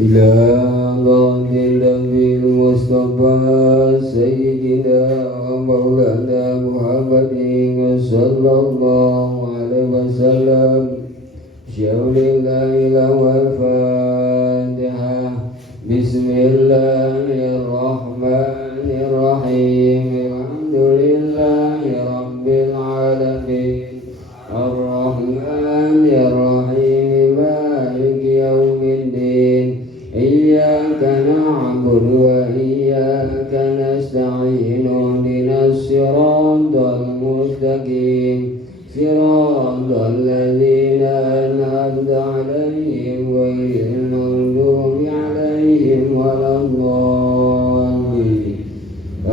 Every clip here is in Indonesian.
إلى ضاد النبي المصطفى سيدنا ومولانا محمد صلى الله عليه وسلم. شاول الله والفاتحة. بسم الله الرحمن الرحيم. الحمد لله رب العالمين الرحمن الرحيم مالك يوم الدين. إياك نعبد وإياك نستعين. اهدنا الصراط المستقيم صراط الذين أنعمت عليهم غير المغضوب عليهم ولا الضالين.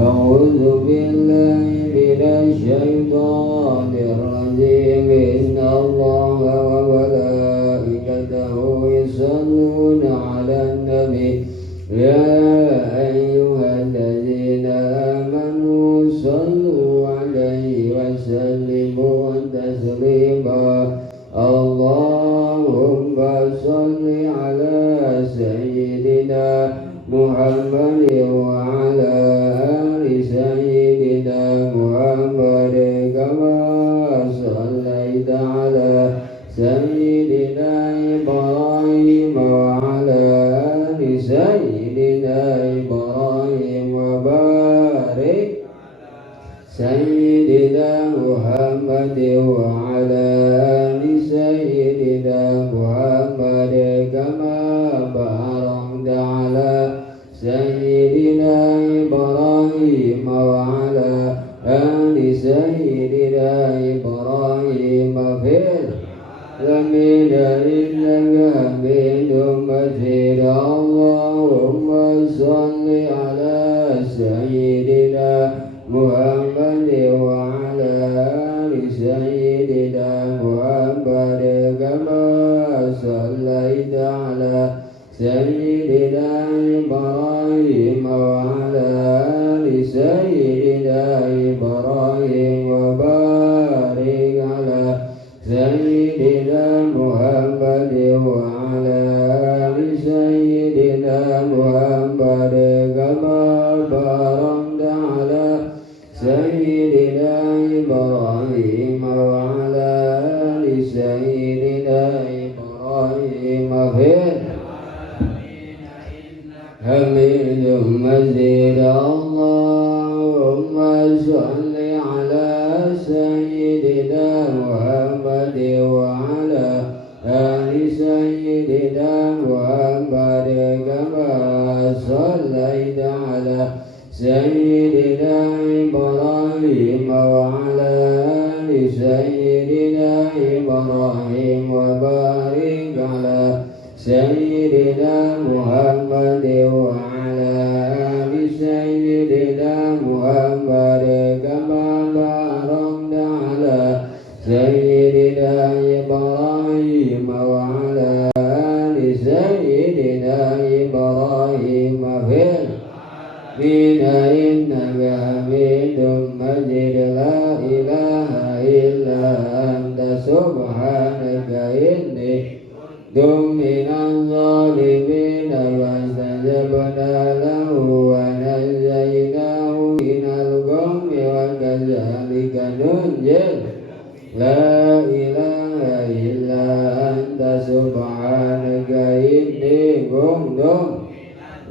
أعوذ بالله من الشيطان الرجيم. إن الله وملائكته يصلون على النبي يا أيها الذين آمنوا صلوا عليه وسلموا تسليما. اللهم صل على سيدنا محمد وعلى آل سيدنا محمد كما صليت على سيدنا إبراهيم وعلى آل سيدنا إبراهيم وبارك سيدنا محمد وعلى آل سيدنا محمد كما باركت على سيدنا إبراهيم وعلى آل سيدنا إبراهيم في العالمين إنك حميد مجيد. اللهم صل على سيدنا محمد وعلى آل سيدنا محمد كما صليت على سيدنا إبراهيم وعلى آل سيدنا إبراهيم وبارك على سيدنا محمد وعلى آل سيدنا محمد كما باركت على سيدنا إبراهيم وعلى آل سيدنا إبراهيم في حميد مجيد. اللهم صل على سيدنا محمد وعلى آل سيدنا محمد كما صليت على سيدنا إبراهيم وعلى آل سيدنا إبراهيم وبارك على سيدنا محمد وعلى آل سيدنا محمد كما باركت على سيدنا إبراهيم وعلى آل سيدنا إبراهيم في العالمين إنك حميد مجيد. لا إله إلا أنت سبحانك إني من الظالمين. فاستجبنا له ونجيناه من الغم وكذلك ننجي. لا إله إلا أنت سبحانك إني كنت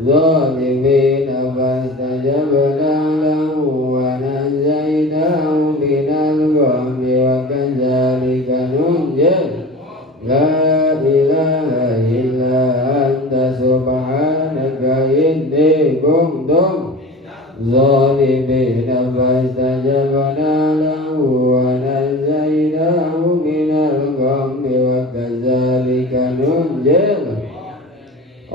ظالمين. فاستجبنا له ونجيناه من الغم وكذلك ننجي. لا إله إلا أنت سبحانك إني كنت ظالمين. فاستجبنا له ونجيناه من الغم وكذلك ننجي.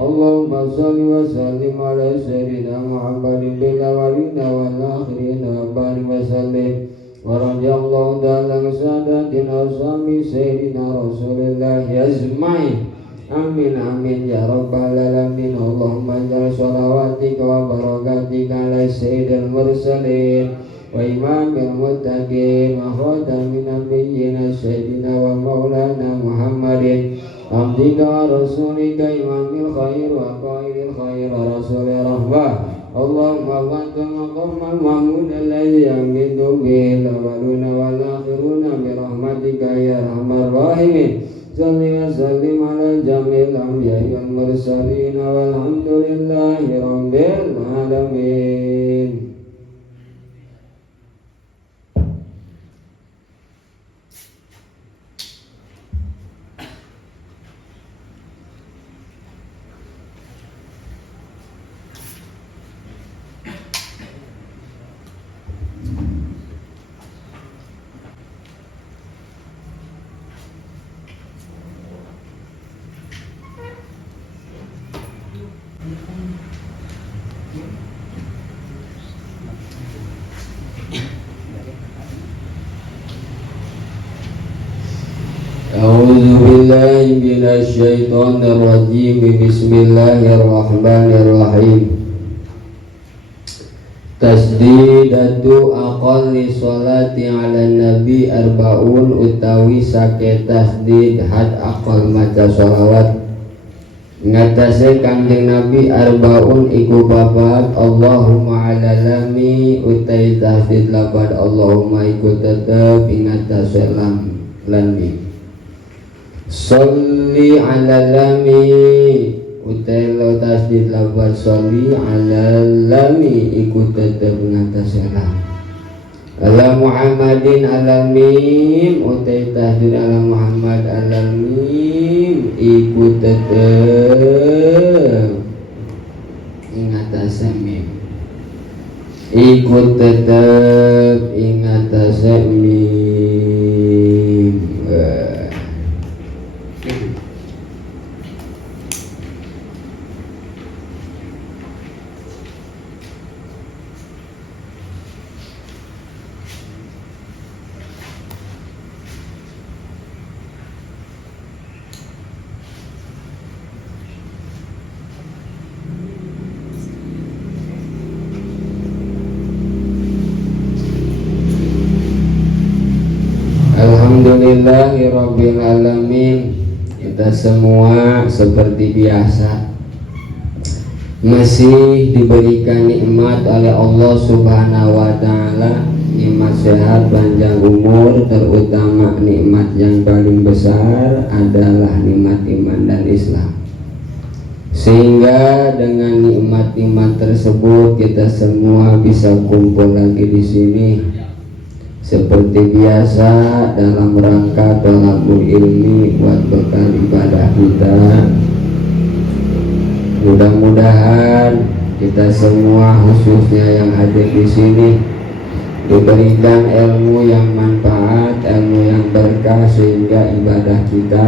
اللهم صل وسلم على سيدنا محمد بالأولين والآخرين وبارك وسلم. ورضي الله تعالى عن ساداتنا أصحاب سيدنا رسول الله أجمعين. Amin amin ya rabbal alamin. Allahumma jalla sholawatika wa barakatika ala sayyidil mursalin wa imamil muttaqin wa khatamin nabiyyin sayyidina wa maulana Muhammadin abdika rasulika imamil khair الخير وقائد الخير رسول الرحمة اللهم وأنت المقام المحمود الذي يمد به الأولون والآخرون برحمتك يا أرحم الراحمين صل وسلم على جميع الأنبياء والمرسلين والحمد لله رب العالمين. A'udzu billahi minasy syaithanir rajim. Bismillahirrahmanirrahim. Tasdidatu aqalli sholati ala nabi arbaun utawi sake tasdid had aqal maca sholawat ngatasé kanjeng nabi arbaun iku babat Allahumma ala lami utai tasdid labat Allahumma iku tetep ingatase lam lami sholli ala lami utai lo tasdid labat sholli ala lami iku tetep ingatase lam ala Muhammadin ala mim utai tasdid ala Muhammad ala mim iku tetep ingatase mim iku tetep ingatase mim. Alhamdulillahirabbil alamin. Kita semua seperti biasa masih diberikan nikmat oleh Allah Subhanahu wa taala, nikmat sehat, panjang umur, terutama nikmat yang paling besar adalah nikmat iman dan Islam. Sehingga dengan nikmat-nikmat tersebut kita semua bisa kumpul lagi di sini seperti biasa dalam rangka thalabul ilmi buat bekal ibadah kita. Mudah-mudahan kita semua khususnya yang hadir di sini diberikan ilmu yang manfaat, ilmu yang berkah sehingga ibadah kita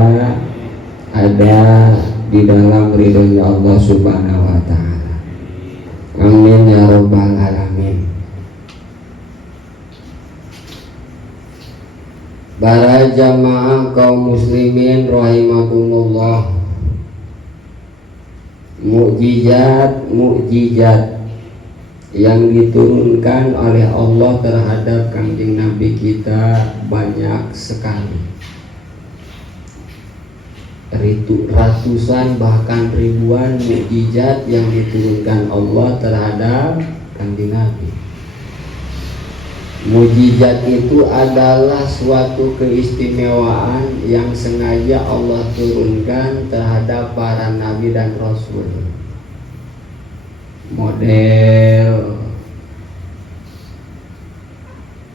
ada di dalam ridhonya Allah Subhanahu wa taala. Amin ya rabbal alamin. Para jamaah kaum muslimin rahimakumullah, mukjizat yang diturunkan oleh Allah terhadap kanjeng Nabi kita banyak sekali. Ratusan bahkan ribuan mukjizat yang diturunkan Allah terhadap kanjeng Nabi. Mukjizat itu adalah suatu keistimewaan yang sengaja Allah turunkan terhadap para nabi dan rasul. Model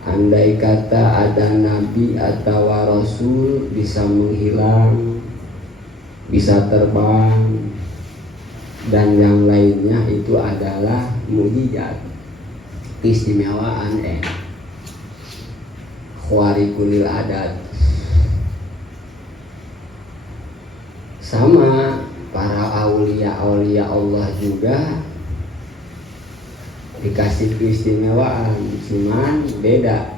andai kata ada nabi atau rasul bisa menghilang, bisa terbang, dan yang lainnya itu adalah mukjizat, keistimewaan khawariqul adat. Sama para aulia Allah juga dikasih keistimewaan, cuman beda.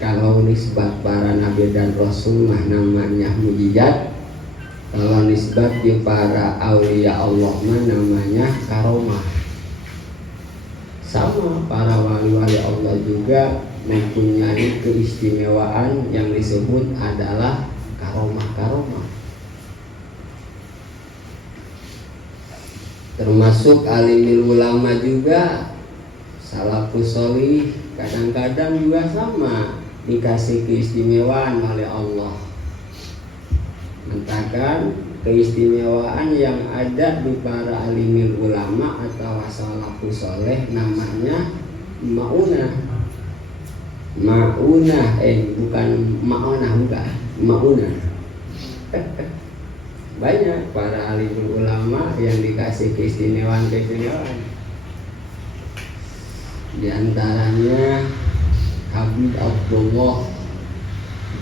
Kalau nisbat para nabi dan rasul mah namanya mukjizat, kalau nisbat di para aulia Allah mah namanya karomah. Sama para wali-wali Allah juga mempunyai keistimewaan yang disebut adalah karomah. Termasuk alimil ulama juga, salafus sholih kadang-kadang juga sama dikasih keistimewaan oleh Allah. Mentakan keistimewaan yang ada di para alimil ulama atau salafus sholih namanya maunah. Bukan maunah. Banyak para alimul ulama yang dikasih keistimewaan. Di antaranya Habib Abdullah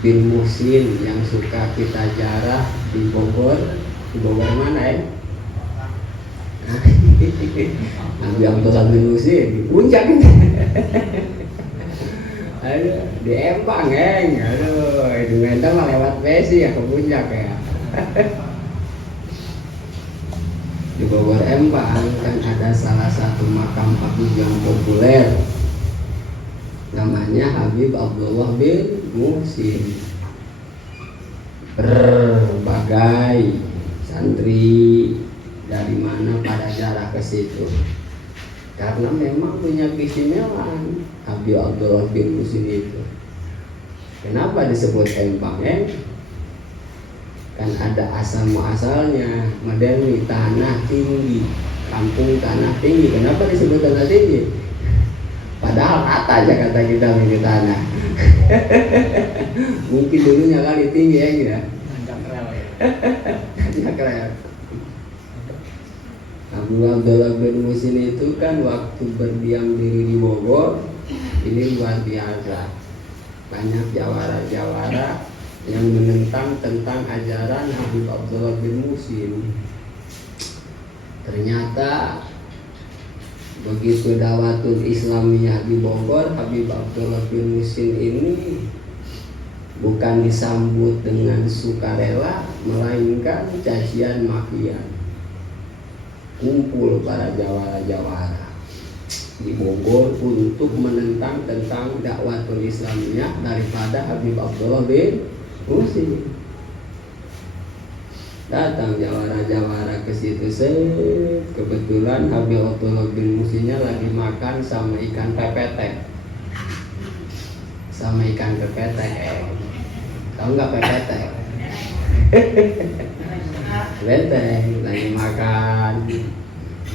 bin Muhsin yang suka kita jarah di Bogor. Di Bogor mana ya? Habib Abdullah bin Muhsin di puncak. Aduh, di Empang, aduh, itu mentang lewat Besi ya ke puncak ya. Di Bogor Empang kan ada salah satu makam Habib yang populer, namanya Habib Abdullah bin Muhsin. Berbagai santri dari mana pada jarah ke situ, karena memang punya keistimewaan Habib Abdullah bin Muhsin itu. Kenapa disebut Empang? Kan ada asal muasalnya, Madani tanah tinggi, kampung tanah tinggi. Kenapa disebut tanah tinggi? Padahal rata aja kata kita ini tanah. Mungkin dulunya kali tinggi ya gitu. Tanjak rel. Abu Abdullah bin Muhsin itu kan waktu berdiam diri di Bogor ini luar biasa. Banyak jawara-jawara yang menentang tentang ajaran Habib Abdullah bin Muhsin. Ternyata begitu dawatul Islamiyah di Bogor, Habib Abdullah bin Muhsin ini bukan disambut dengan sukarela, melainkan cacian makian. Kumpul para jawara-jawara di Bogor untuk menentang tentang dakwatul Islamiyah daripada Habib Abdullah bin Muhsin. Datang jawara-jawara ke situ, kebetulan Habib Abdullah bin Muhsinnya lagi makan sama ikan pepete. Tahu nggak pepete? Benteng lagi makan,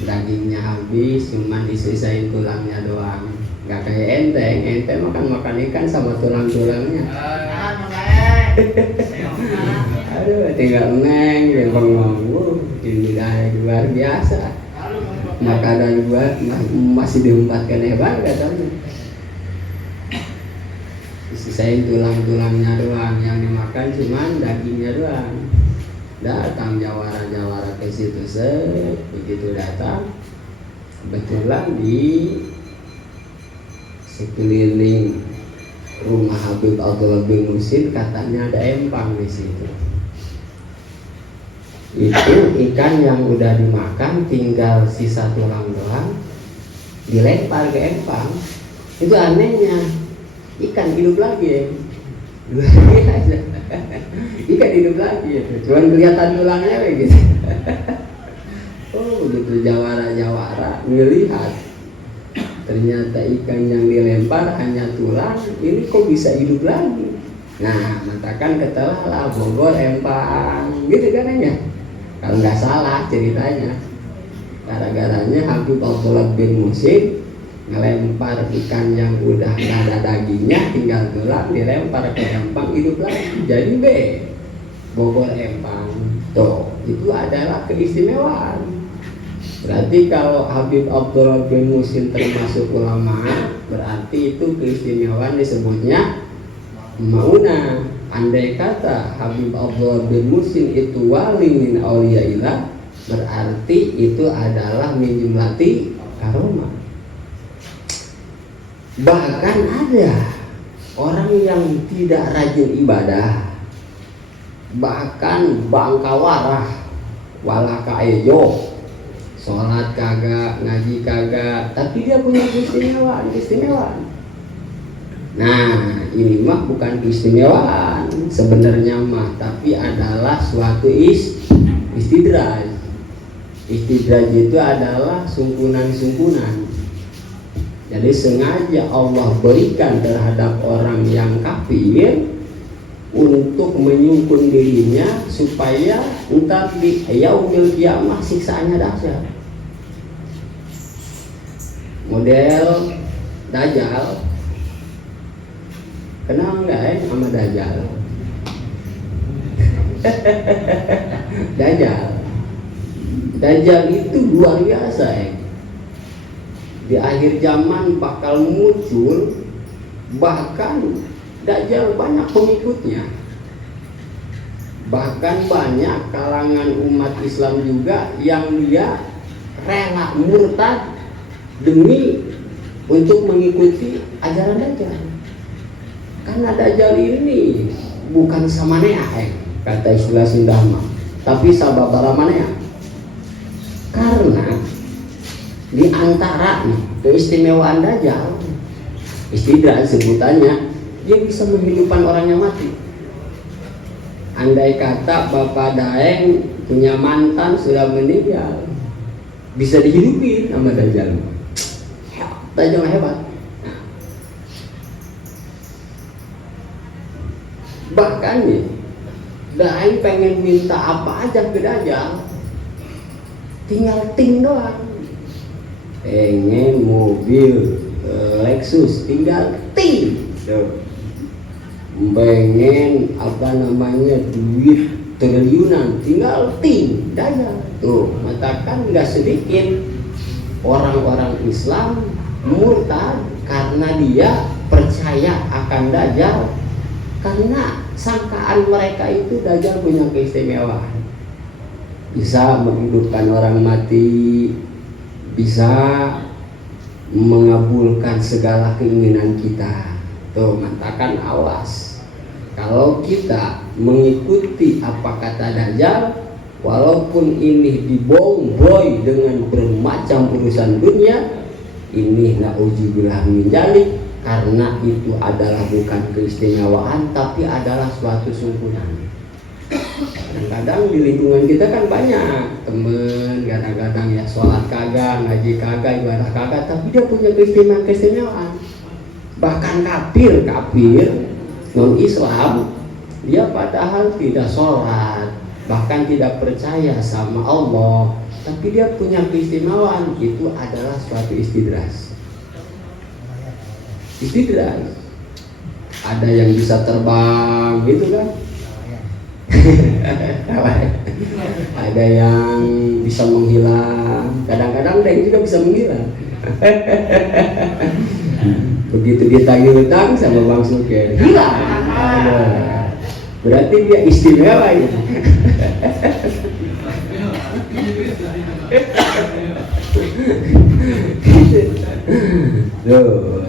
dagingnya habis, cuman disisain tulangnya doang. Nggak kayak ente makan ikan sama tulang-tulangnya. Aduh, tinggal yang bengong. Ini luar biasa. Makanan gua masih diempatkan hebat katanya. Sisain tulang-tulangnya doang, yang dimakan cuman dagingnya doang. Datang jawara-jawara ke situ, begitu datang, kebetulan di sekeliling rumah Habib Abdullah bin Muhsin katanya ada empang di situ. Itu ikan yang udah dimakan tinggal sisa tulang doang, dilempar ke empang. Itu anehnya, ikan hidup lagi. Luar biasa. Ikan hidup lagi ya. Cuman kelihatan tulangnya kayak gitu. Oh begitu jawara-jawara melihat ternyata ikan yang dilempar hanya tulang, ini kok bisa hidup lagi. Nah, matakan ketelah Bogor Empang gitu katanya. Kalau nggak salah ceritanya, gara-garanya Habib Abdullah bin Muhsin ngelempar ikan yang udah nggak ada dagingnya, tinggal tulang, dilempar ke Empang hidup lagi. Jadi Bogor Empang tuh itu adalah keistimewaan. Berarti kalau Habib Abdullah bin Muhsin termasuk ulama, berarti itu keistimewaan disebutnya maunah. Andai kata Habib Abdullah bin Muhsin itu wali min auliyaillah, berarti itu adalah min jumlati karomah. Bahkan ada orang yang tidak rajin ibadah, bahkan bangkawarah, walaka ejo, sholat kagak, ngaji kagak, tapi dia punya keistimewaan. Nah, ini mah bukan keistimewaan sebenarnya mah, tapi adalah suatu istidraj. Istidraj itu adalah sungkunan-sungkunan. Jadi sengaja Allah berikan terhadap orang yang kafir untuk menyungkun dirinya supaya entar di yaumil kiamah siksaannya dahsyat. Model Dajjal, kenal nggak sama Dajjal? Dajjal itu luar biasa Di akhir zaman bakal muncul, bahkan Dajjal banyak pengikutnya. Bahkan banyak kalangan umat Islam juga yang dia rela murtad demi untuk mengikuti ajaran Dajjal. Karena Dajjal ini bukan samanea kata istilah Sindama, tapi sababara manea. Karena di antara keistimewaan Dajjal, istidraj sebutannya, dia bisa menghidupkan orang yang mati. Andai kata Bapak Daeng punya mantan sudah meninggal, bisa dihidupin sama Dajjal. Dajjal hebat. Nah, bahkan nih, Daeng pengen minta apa aja ke Dajjal, tinggal ting doang. Pengen mobil Lexus, tinggal ting. Pengen duit triliunan, tinggal ting. Dajjal tuh, mengatakan nggak sedikit orang-orang Islam murtad karena dia percaya akan Dajjal, karena sangkaan mereka itu Dajjal punya keistimewaan, bisa menghidupkan orang mati, bisa mengabulkan segala keinginan kita. Tuh, mengatakan awas kalau kita mengikuti apa kata Dajjal, walaupun ini dibomboy dengan bermacam urusan dunia, ini na'udzubillah min dzalik, karena itu adalah bukan keistimewaan tapi adalah suatu sungkunan. Kadang-kadang di lingkungan kita kan banyak temen, kadang-kadang ya sholat kagak, ngaji kagak, ibadah kagak, tapi dia punya keistimewaan. Bahkan kafir non Islam, dia padahal tidak sholat, bahkan tidak percaya sama Allah, tapi dia punya keistimewaan. Itu adalah suatu istidraj. Ada yang bisa terbang gitu kan, ada yang bisa menghilang, kadang-kadang ada yang juga bisa menghilang. Begitu ditagih hutang sama Bang Suker, hilang. Berarti dia istimewa ya. Loh,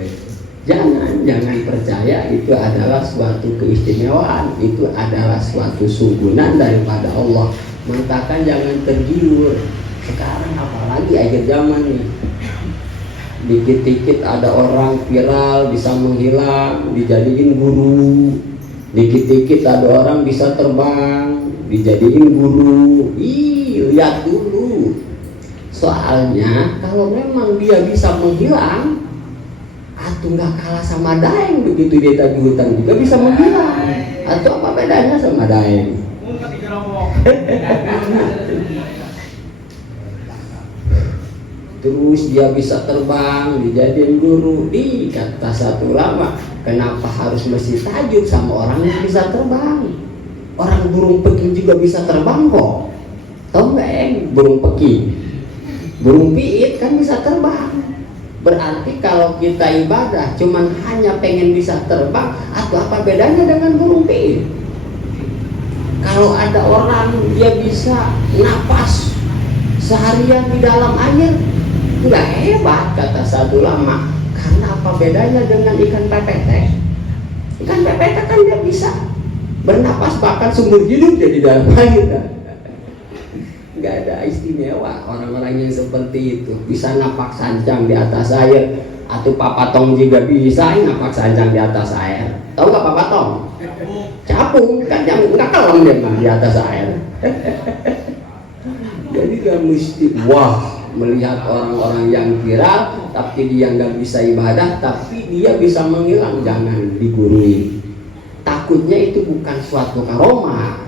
jangan percaya itu adalah suatu keistimewaan, itu adalah suatu sungguhan daripada Allah. Mengatakan jangan tergiur. Sekarang apalagi akhir zaman nih, dikit-dikit ada orang viral bisa menghilang dijadiin guru, dikit-dikit ada orang bisa terbang dijadiin guru. Lihat dulu, soalnya kalau memang dia bisa menghilang, atau nggak kalah sama Daeng, begitu dia tagih hutang juga bisa menghilang. Atau apa bedanya sama Daeng? Terus dia bisa terbang dijadiin guru. Di kata satu ulama, kenapa harus mesti tajuk sama orang yang bisa terbang? Orang burung peki juga bisa terbang kok. Tahu nggak burung peki? Burung piit kan bisa terbang. Berarti kalau kita ibadah cuman hanya pengen bisa terbang, atau apa bedanya dengan burung piit? Kalau ada orang dia bisa napas seharian di dalam air, nggak hebat kata satu ulama. Karena apa bedanya dengan ikan pepete? Ikan pepete kan dia bisa bernapas bahkan seumur hidup jadi dalam air kan? Nggak ada istimewa orang-orang yang seperti itu. Bisa napak sancang di atas air, atau papatong juga bisa napak sancang di atas air. Tahu nggak papatong? Capung kan, yang nggak kelam dia mah di atas air. Jadi dia mesti wah melihat orang-orang yang viral, tapi dia nggak bisa ibadah, tapi dia bisa menghilang. Jangan digurui. Takutnya itu bukan suatu karomah,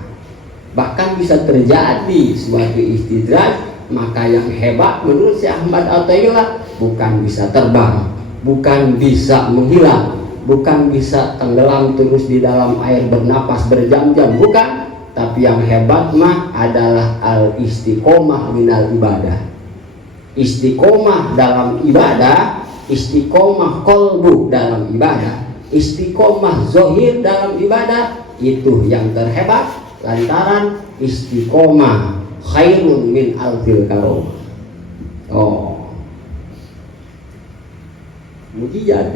bahkan bisa terjadi suatu istidraj. Maka yang hebat menurut Syekh Ahmad Athaillah bukan bisa terbang, bukan bisa menghilang, bukan bisa tenggelam terus di dalam air bernapas berjam-jam, bukan. Tapi yang hebat mah adalah al-istiqomah minal ibadah. Istiqomah dalam ibadah, istiqomah qalbu dalam ibadah, istiqomah zohir dalam ibadah, itu yang terhebat. Lantaran istiqomah khairun min alfil karomah. Mujizat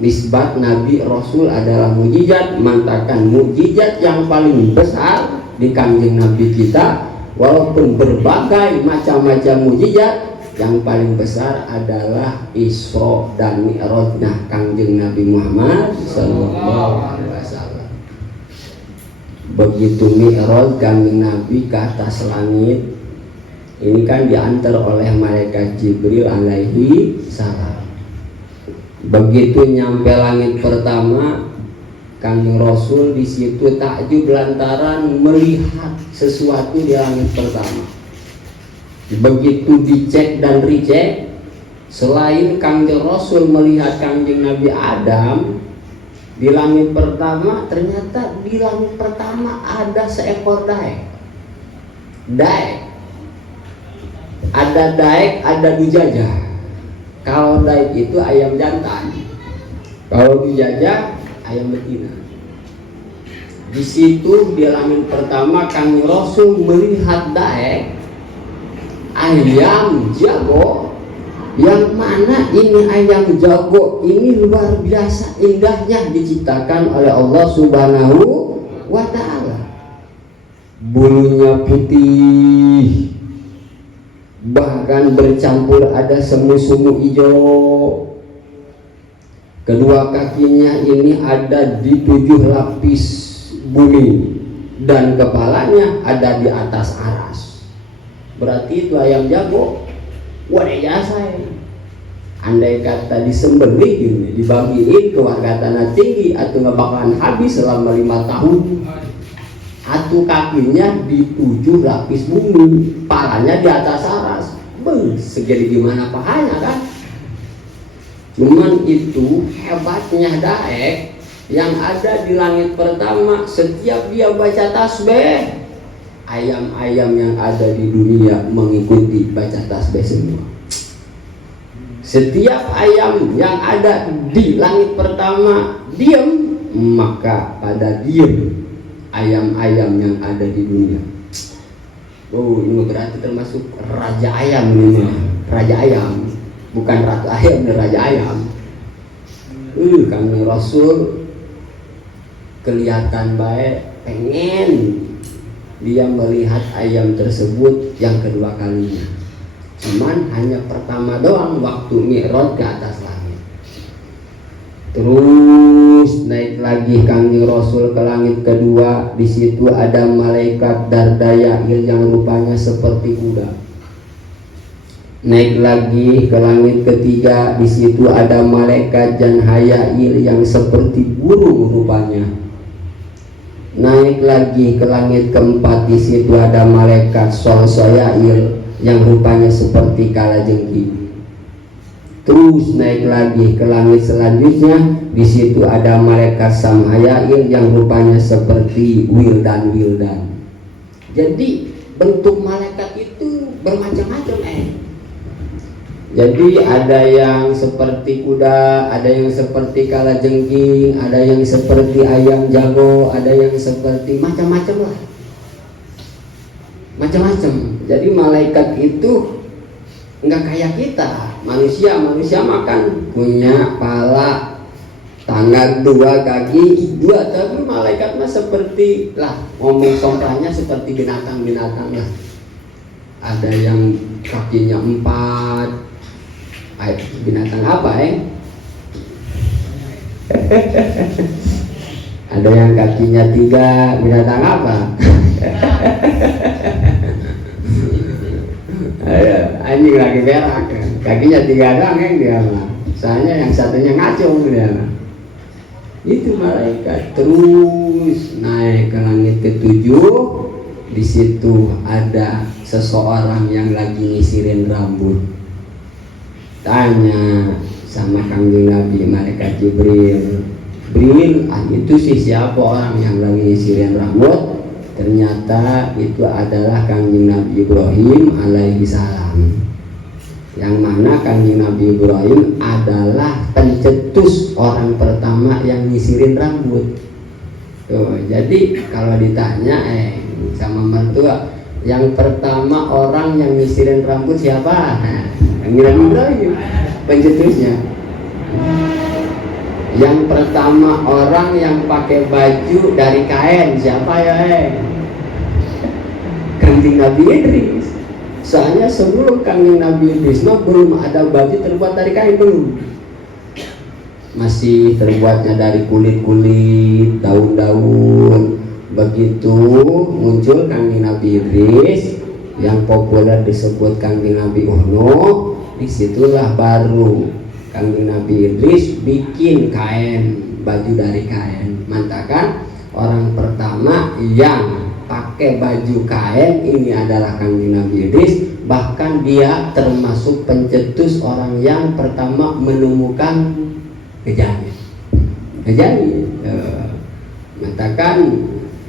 nisbat Nabi Rasul adalah mujizat. Mantakan mujizat yang paling besar di kanjeng Nabi kita, walaupun berbagai macam-macam mujizat, yang paling besar adalah Isra dan Mi'rajnya kanjeng Nabi Muhammad sallallahu alaihi wasallam. Begitu Mi'raj kanjeng Nabi ke atas langit, ini kan diantar oleh malaikat Jibril alaihi salam. Begitu nyampe langit pertama, kanjeng Rasul di situ takjub lantaran melihat sesuatu di langit pertama. Begitu dicek dan recheck, selain kanjeng Rasul melihat kanjeng Nabi Adam di langit pertama, ternyata di langit pertama ada seekor daek. Ada daek, ada dujajah. Kalau daek itu ayam jantan, kalau dujajah ayam betina. Di situ di langit pertama kanjeng Rasul melihat daek, ayam jago. Yang mana ini ayam jago ini luar biasa indahnya, diciptakan oleh Allah Subhanahu wa ta'ala. Bulunya putih, bahkan bercampur ada semu-semu hijau. Kedua kakinya ini ada di 7 lapis bumi, dan kepalanya ada di atas aras. Berarti itu ayam jago. Wadah jasa. Andai kata disembelih dibagiin ke warga tanah tinggi, atau nggak bakalan habis selama 5 tahun. Atau kakinya di 7 lapis bumi, palanya di atas aras. Segede gimana pahanya kan? Cuman itu hebatnya daek yang ada di langit pertama. Setiap dia baca tasbih, ayam-ayam yang ada di dunia mengikuti baca tasbih semua. Setiap ayam yang ada di langit pertama diam, maka pada diam ayam-ayam yang ada di dunia. Ini berarti termasuk raja ayam ini, raja ayam, bukan ratu ayam, dan raja ayam. Kami Rasul kelihatan baik, pengen dia melihat ayam tersebut yang kedua kalinya. Cuman hanya pertama doang waktu Mi'raj ke atas langit. Terus naik lagi kanjeng Rasul ke langit kedua. Di situ ada malaikat Dardayail yang rupanya seperti kuda. Naik lagi ke langit ketiga. Di situ ada malaikat Janhayail yang seperti burung rupanya. Naik lagi ke langit keempat, di situ ada malaikat Solsoyail yang rupanya seperti kalajengking. Terus naik lagi ke langit selanjutnya, di situ ada malaikat Samhayail yang rupanya seperti wildan. Jadi bentuk malaikat itu bermacam-macam. Jadi ada yang seperti kuda, ada yang seperti kalajengking, ada yang seperti ayam jago, ada yang seperti macam-macam lah. Macam-macam. Jadi malaikat itu nggak kayak kita manusia makan punya pala, tangan 2, kaki 2, tapi malaikat mah seperti lah, ngomong somplanya seperti binatang-binatang lah. Ada yang kakinya 4. Binatang apa Ada yang kakinya 3, binatang apa? Anjing lagi berak, kakinya 3 dangeng dia mah. Soalnya yang satunya ngacung dia mah. Itu malaikat terus naik ke langit ke-7. Di situ ada seseorang yang lagi nyisirin rambut. Tanya sama Kangjeng Nabi, malaikat Jibril, itu sih siapa orang yang lagi nyisirin rambut? Ternyata itu adalah Kangjeng Nabi Ibrahim alaihi salam. Yang mana Kangjeng Nabi Ibrahim adalah pencetus orang pertama yang nyisirin rambut. Tuh, jadi kalau ditanya sama mertua, yang pertama orang yang nyisirin rambut siapa? Kangjeng Nabi Ibrahim, pencetusnya. Yang pertama orang yang pakai baju dari kain siapa ya? Kangjeng Nabi Idris. Soalnya sebelum Kangjeng Nabi Idris belum ada baju terbuat dari kain, belum. Masih terbuatnya dari kulit-kulit, daun-daun. Begitu muncul Kangjeng Nabi Idris yang populer disebut Kangjeng Nabi Uno, disitulah baru Kangjeng Nabi Idris bikin kain, baju dari kain. Mantakan orang pertama yang pakai baju kain ini adalah Kangjeng Nabi Idris. Bahkan dia termasuk pencetus orang yang pertama menemukan kejahit. Mantakan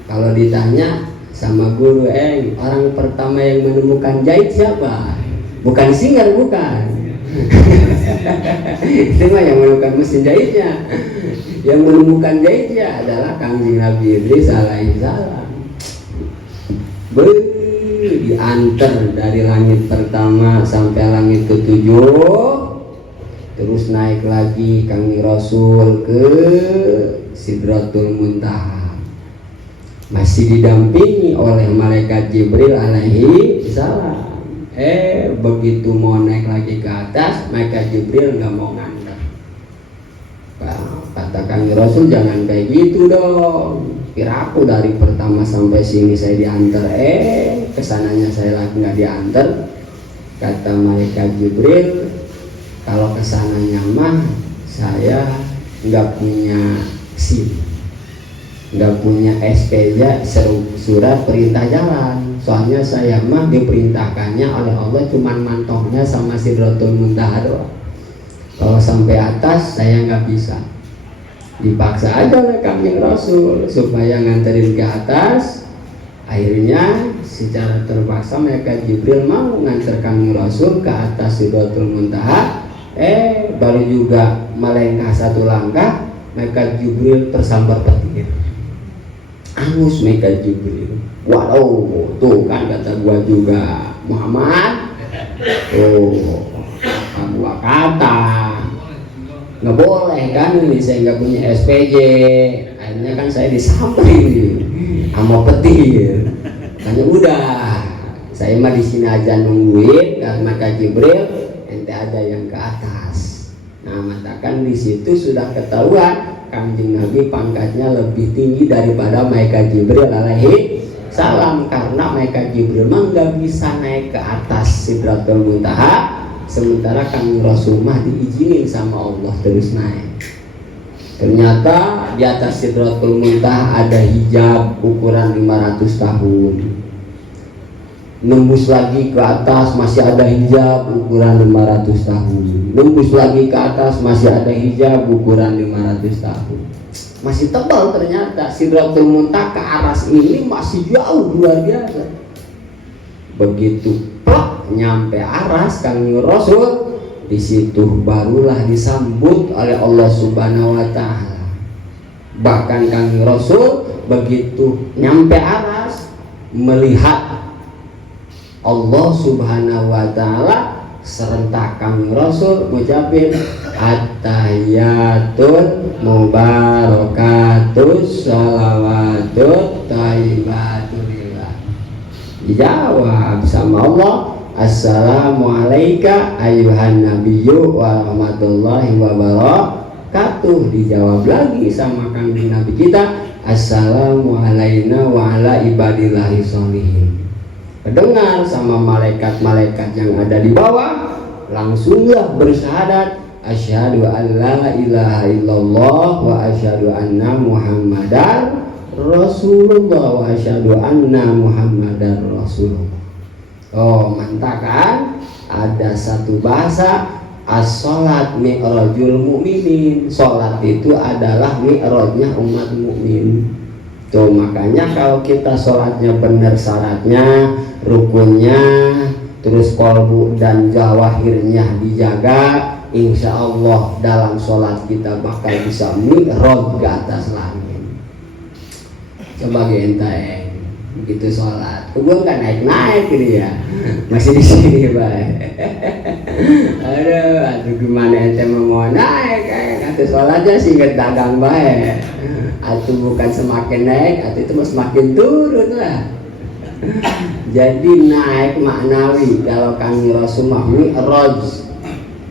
kalau ditanya sama guru, orang pertama yang menemukan jahit siapa? Bukan singer, bukan. Itu mah yang menemukan mesin jahitnya. Yang menemukan jahitnya adalah Kangjeng Nabi Idris alaihi salam. Diantar dari langit pertama sampai langit ke-7, terus naik lagi Kangjeng Rasul ke Sidratul Muntaha, masih didampingi oleh malaikat Jibril alaihi salam. Begitu mau naik lagi ke atas, malaikat Jibril nggak mau ngantar. Kata Kangjeng Rasul, jangan kayak gitu dong. Kira aku dari pertama sampai sini saya diantar, kesananya saya lagi nggak diantar. Kata malaikat Jibril, kalau kesananya mah saya nggak punya SIM, nggak punya SPJ, surat perintah jalan. Soalnya saya mah diperintahkannya oleh Allah cuman mantongnya sama Sidratul Muntaha doang. Kalau sampai atas saya nggak bisa. Dipaksa aja oleh Kangjeng Rasul supaya nganterin ke atas. Akhirnya secara terpaksa malaikat Jibril mau nganter Kangjeng Rasul ke atas Sidratul Muntaha. Baru juga melangkah 1 langkah, malaikat Jibril tersambar petir. Angus malaikat Jibril. Waduh, tuh kan kata gua juga, Muhammad. Gua kata nggak boleh kan, ini saya nggak punya SPJ. Akhirnya kan saya disamperin sama petir. Tanya udah, saya mah di sini aja nungguin, maka Jibril ente aja yang ke atas. Nah, matakan di situ sudah ketahuan Kangjeng Nabi pangkatnya lebih tinggi daripada malaikat Jibril alaihi salam, karena malaikat Jibril mah nggak bisa naik ke atas Sidratul Muntaha. Sementara Kangjeng Rasul mah diizinin sama Allah terus naik. Ternyata di atas Sidratul Muntaha ada hijab ukuran 500 tahun. Nembus lagi ke atas masih ada hijab ukuran 500 tahun. Nembus lagi ke atas masih ada hijab ukuran 500 tahun. Masih tebal ternyata. Sidratul Muntaha ke aras ini masih jauh luar biasa. Begitu nyampe aras Kangjeng Rasul, di situ barulah disambut oleh Allah Subhanahu wa taala. Bahkan Kangjeng Rasul begitu nyampe aras melihat Allah Subhanahu wa taala, serentak Kangjeng Rasul ngucapin at-tahiyatul mubarakatus shalawatut thayyibatulillah. Dijawab sama Allah, assalamualaikum ayuhan nabiyyu wa rahmatullahi wa barakatuh. Dijawab lagi sama Kangjeng Nabi kita, assalamu alaina wa ala ibadillahi sholihin. kedengar sama malaikat-malaikat yang ada di bawah, langsunglah bersyahadat asyhadu an la ilaha illallah wa asyhadu anna muhammadar rasulullah wa asyhadu anna muhammadar rasulullah. Oh, mantap kan? Ada satu bahasa, as-sholat mi'rajul mu'minin. Sholat itu adalah mi'rajnya umat mukmin. Tuh, makanya kalau kita sholatnya benar syaratnya, rukunnya, terus kolbu dan jawahirnya dijaga, insya Allah dalam sholat kita bakal bisa mi'raj ke atas langit. Coba ente begitu sholat, gue nggak naik gitu ya, masih di sini baik. aduh gimana ente mau naik? Atau sholatnya sih nggak dagang baik, atau bukan semakin naik, atau itu semakin turun lah. Jadi naik maknawi kalau kami Rasulullah mi'raj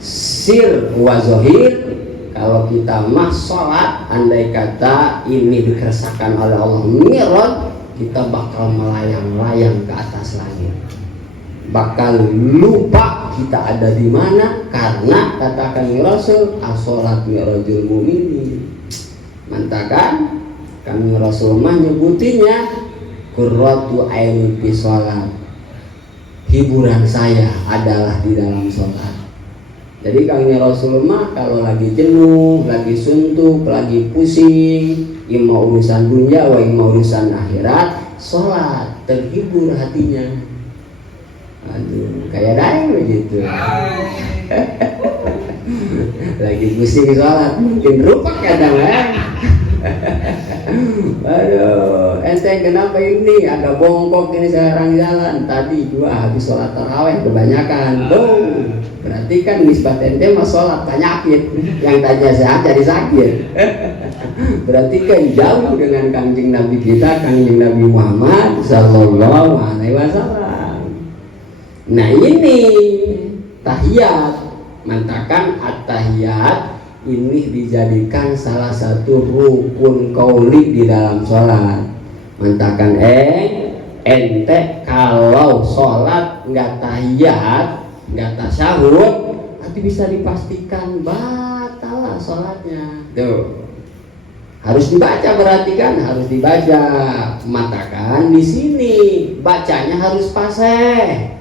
sir wa zohir. Kalau kita mah sholat, andai kata ini dikersakan oleh Allah mi'raj, kita bakal melayang-layang ke atas langit, bakal lupa kita ada di mana, karena katakan Rasul as-sholat mi'rajul mu'minin. Mantap kan? Kami Rasul mah nyebutinnya qurratu aini fi sholat, hiburan saya adalah di dalam sholat. Jadi kami Rasulullah kalau lagi jenuh, lagi suntuk, lagi pusing, ima urusan dunia, wa ima urusan akhirat, sholat, terhibur hatinya. Aduh, kayak daeng begitu. Lagi pusing sholat, mungkin rupak kadang ya. Aduh, ente kenapa ini ada bongkok ini sekarang jalan? Tadi juga habis sholat tarawih kebanyakan. Tuh, berarti kan nisbat ente mah sholat penyakit, yang tadinya sehat jadi sakit. Berarti kan jauh dengan kanjeng Nabi kita, kanjeng Nabi Muhammad Sallallahu Alaihi Wasallam. Nah ini tahiyat, mantakan at-tahiyat ini dijadikan salah satu rukun qauli di dalam sholat. Mantakan ente kalau sholat nggak tahiyat, nggak tasyahud, nanti bisa dipastikan batal sholatnya. Tuh, harus dibaca, berarti kan harus dibaca. Matakan di sini bacanya harus fasih,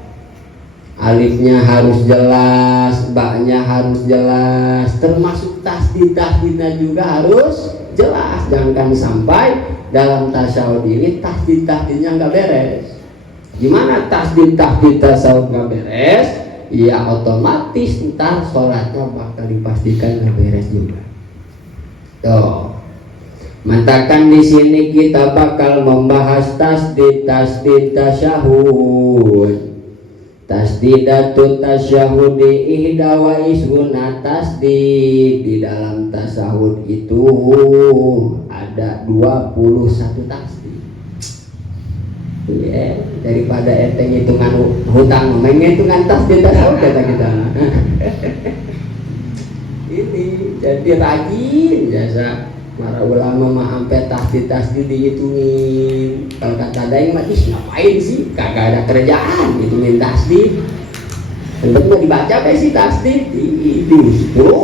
alifnya harus jelas, baknya harus jelas, termasuk tasdid-tasdidnya juga harus jelas. Jangan sampai dalam tasyahud ini tasdid-tasdidnya nggak beres. Gimana tasdid-tasdid tasyahud nggak beres? Ya otomatis ntar sholatnya bakal dipastikan nggak beres juga. Tuh, mantakan di sini kita bakal membahas tasdid tasyahud. Tasdidatut tasyahudi ihda wa isruna tasdid. Di dalam tasyahud itu ada 21 tasdid. Ya, daripada ente hitungan hutang, menghitungan tasdid tasyahud kata kita. Ini jadi rajin jasa para ulama mah sampai tasdid dihitungin. Kalau kata daeng mah ngapain sih, kagak ada kerjaan hitungin tasdid. Tentu mau dibaca apa sih tasdid? Justru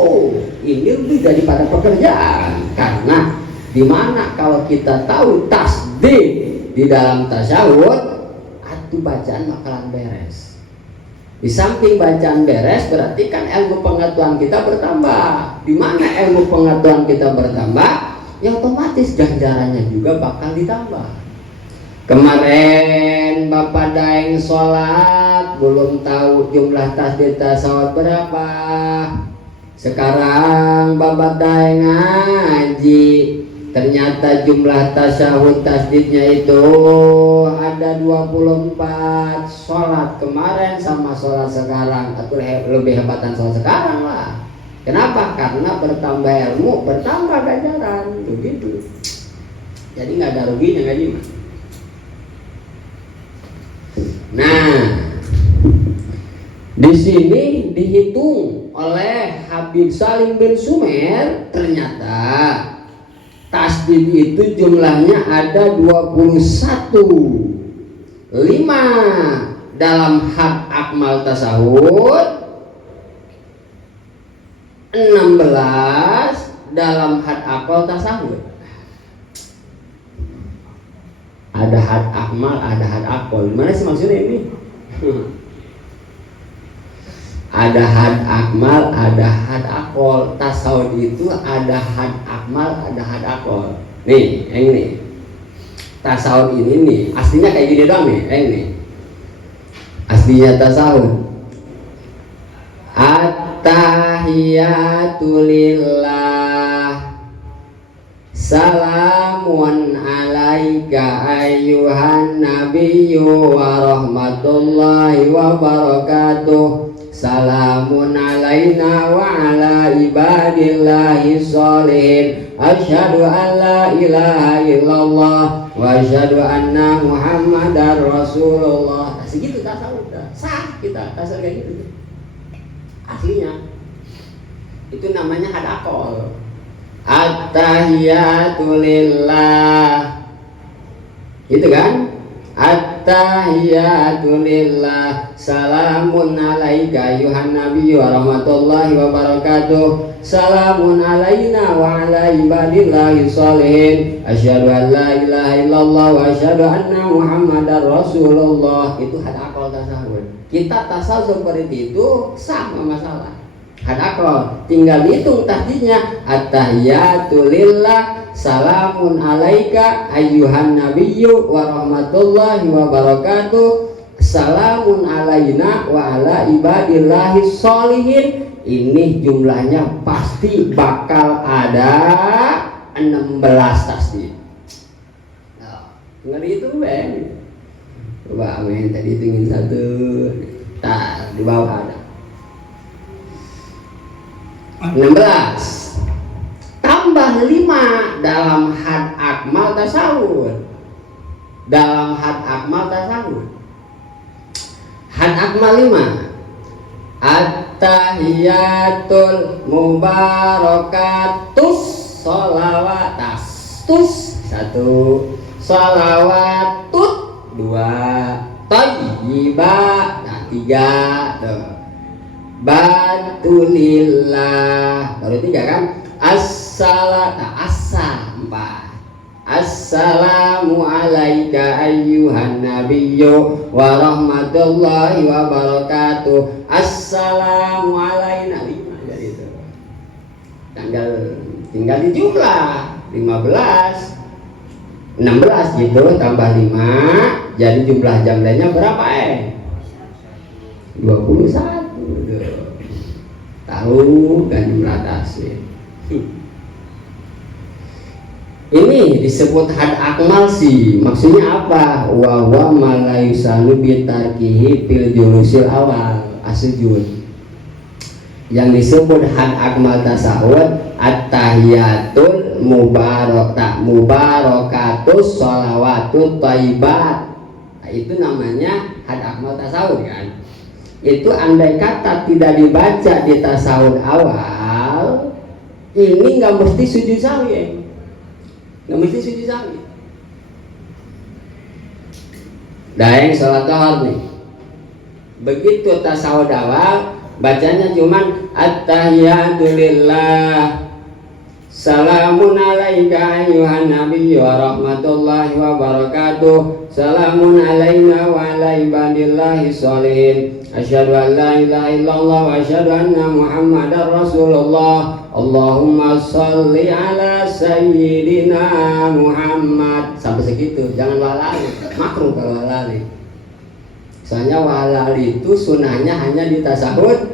ini lebih daripada pekerjaan, karena dimana kalau kita tahu tasdid di dalam tasyahud, atuh bacaan bakalan beres. Di samping bacaan beres, berarti kan ilmu pengetahuan kita bertambah. Di mana ilmu pengetahuan kita bertambah, ya otomatis ganjarannya juga bakal ditambah. Kemarin Bapak Daeng sholat belum tahu jumlah tasdid tasyahud berapa. Sekarang Bapak Daeng ngaji, ternyata jumlah tasyahud tasdidnya itu ada 24. Sholat kemarin sama sholat sekarang, atau lebih hebatan sholat sekarang lah. Kenapa? Karena bertambah ilmu, bertambah ganjaran, begitu. Jadi nggak ada ruginya ngaji mah. Nah, di sini dihitung oleh Habib Salim bin Sumer, ternyata tasdid itu jumlahnya ada 21. 5 dalam had akmal tasawuf, 16 dalam had akmal tasawuf. Ada had akmal, ada had akmal. Gimana sih maksudnya ini? Ada had akmal, ada had akmal. Tasawuf itu ada had akmal, ada had akmal. Nih, yang ini. Tasawuf ini nih, aslinya kayak gini doang nih, ini. Aslinya tasawuf. At-tahiyatu lillah, salamun alaika ayyuhan nabiyyu wa rahmatullahi wa barakatuh. Salamun alaina wa ala ibadillahi sholihin. Asyhadu an la ilaha illallah wa asyhadu anna muhammadar rasulullah. Segitu tasawuf dah. Sah kita tasawuf kayak gitu. Aslinya itu namanya had akal. At-tahiyatu lillah, itu kan? At-tahiyatu lillah, salamun alaika ayyuhan nabiyyu wa rahmatullahi wa barakatuh. Salamun alaina wa ala ibadillahi sholihin. Asyhadu an la ilaha illallah wa asyhadu anna muhammadar rasulullah. Itu had akal tasawuf. Kita tasawuf seperti itu sama masalah. Had akal, tinggal hitung tahdinya. At-tahiyatu lillah, salamun alaika ayyuhan nabiyyu wa rahmatullahi wa barakatuh. Salamun alaina wa ala ibadillahi sholihin. Ini jumlahnya pasti bakal ada 16 tasdid. Nah, tinggal dihitung Ben. Coba amin, tadi hitungin 1. Di bawah ada 16 tambah 5 dalam had akmal tasawuf. Dalam had akmal tasawuf, had akmal 5. At-tahiyatul mubarakatus sholawatas. Tus 1, sholawatut 2, thayyibah 3 tuh. Batulillah baru 3 kan? Asa 4. Assalamu alaika ayyuhan nabiyyu wa rahmatullahi wa barakatuh. Assalamu alaina 5 jadi itu. Tinggal dijumlah 15 16 gitu tambah 5 jadi jumlah jamlahnya berapa 21. Tahu kan jumlah tasbih. Ini disebut had akmal sih. Maksudnya apa? Wa huwa ma la yusanu bi tarkihi fil julusil awal asujud. Yang disebut had akmal tasawuf at-tahiyatul mubarakatus sholawatut thayyibat. Nah, itu namanya had akmal tasawuf kan. Itu andai kata tidak dibaca di tasawuf awal, ini nggak mesti sujud sahwi, nggak mesti sujud sahwi. Daeng sholat duha nih, begitu tasawuf awal bacanya cuman at-tahiyatu lillah, salamun alaika ayyuhan nabiyyu wa rahmatullahi wa barakatuh. Salamun alaina wa ala ibadillahi sholihin. Asyhadu an la ilaha illallah wa asyhadu anna muhammadar rasulullah. Allahumma sholli ala sayyidina Muhammad. Sampai segitu, jangan walali. Makruh kalau walali. Soalnya walali itu sunahnya hanya di tasahud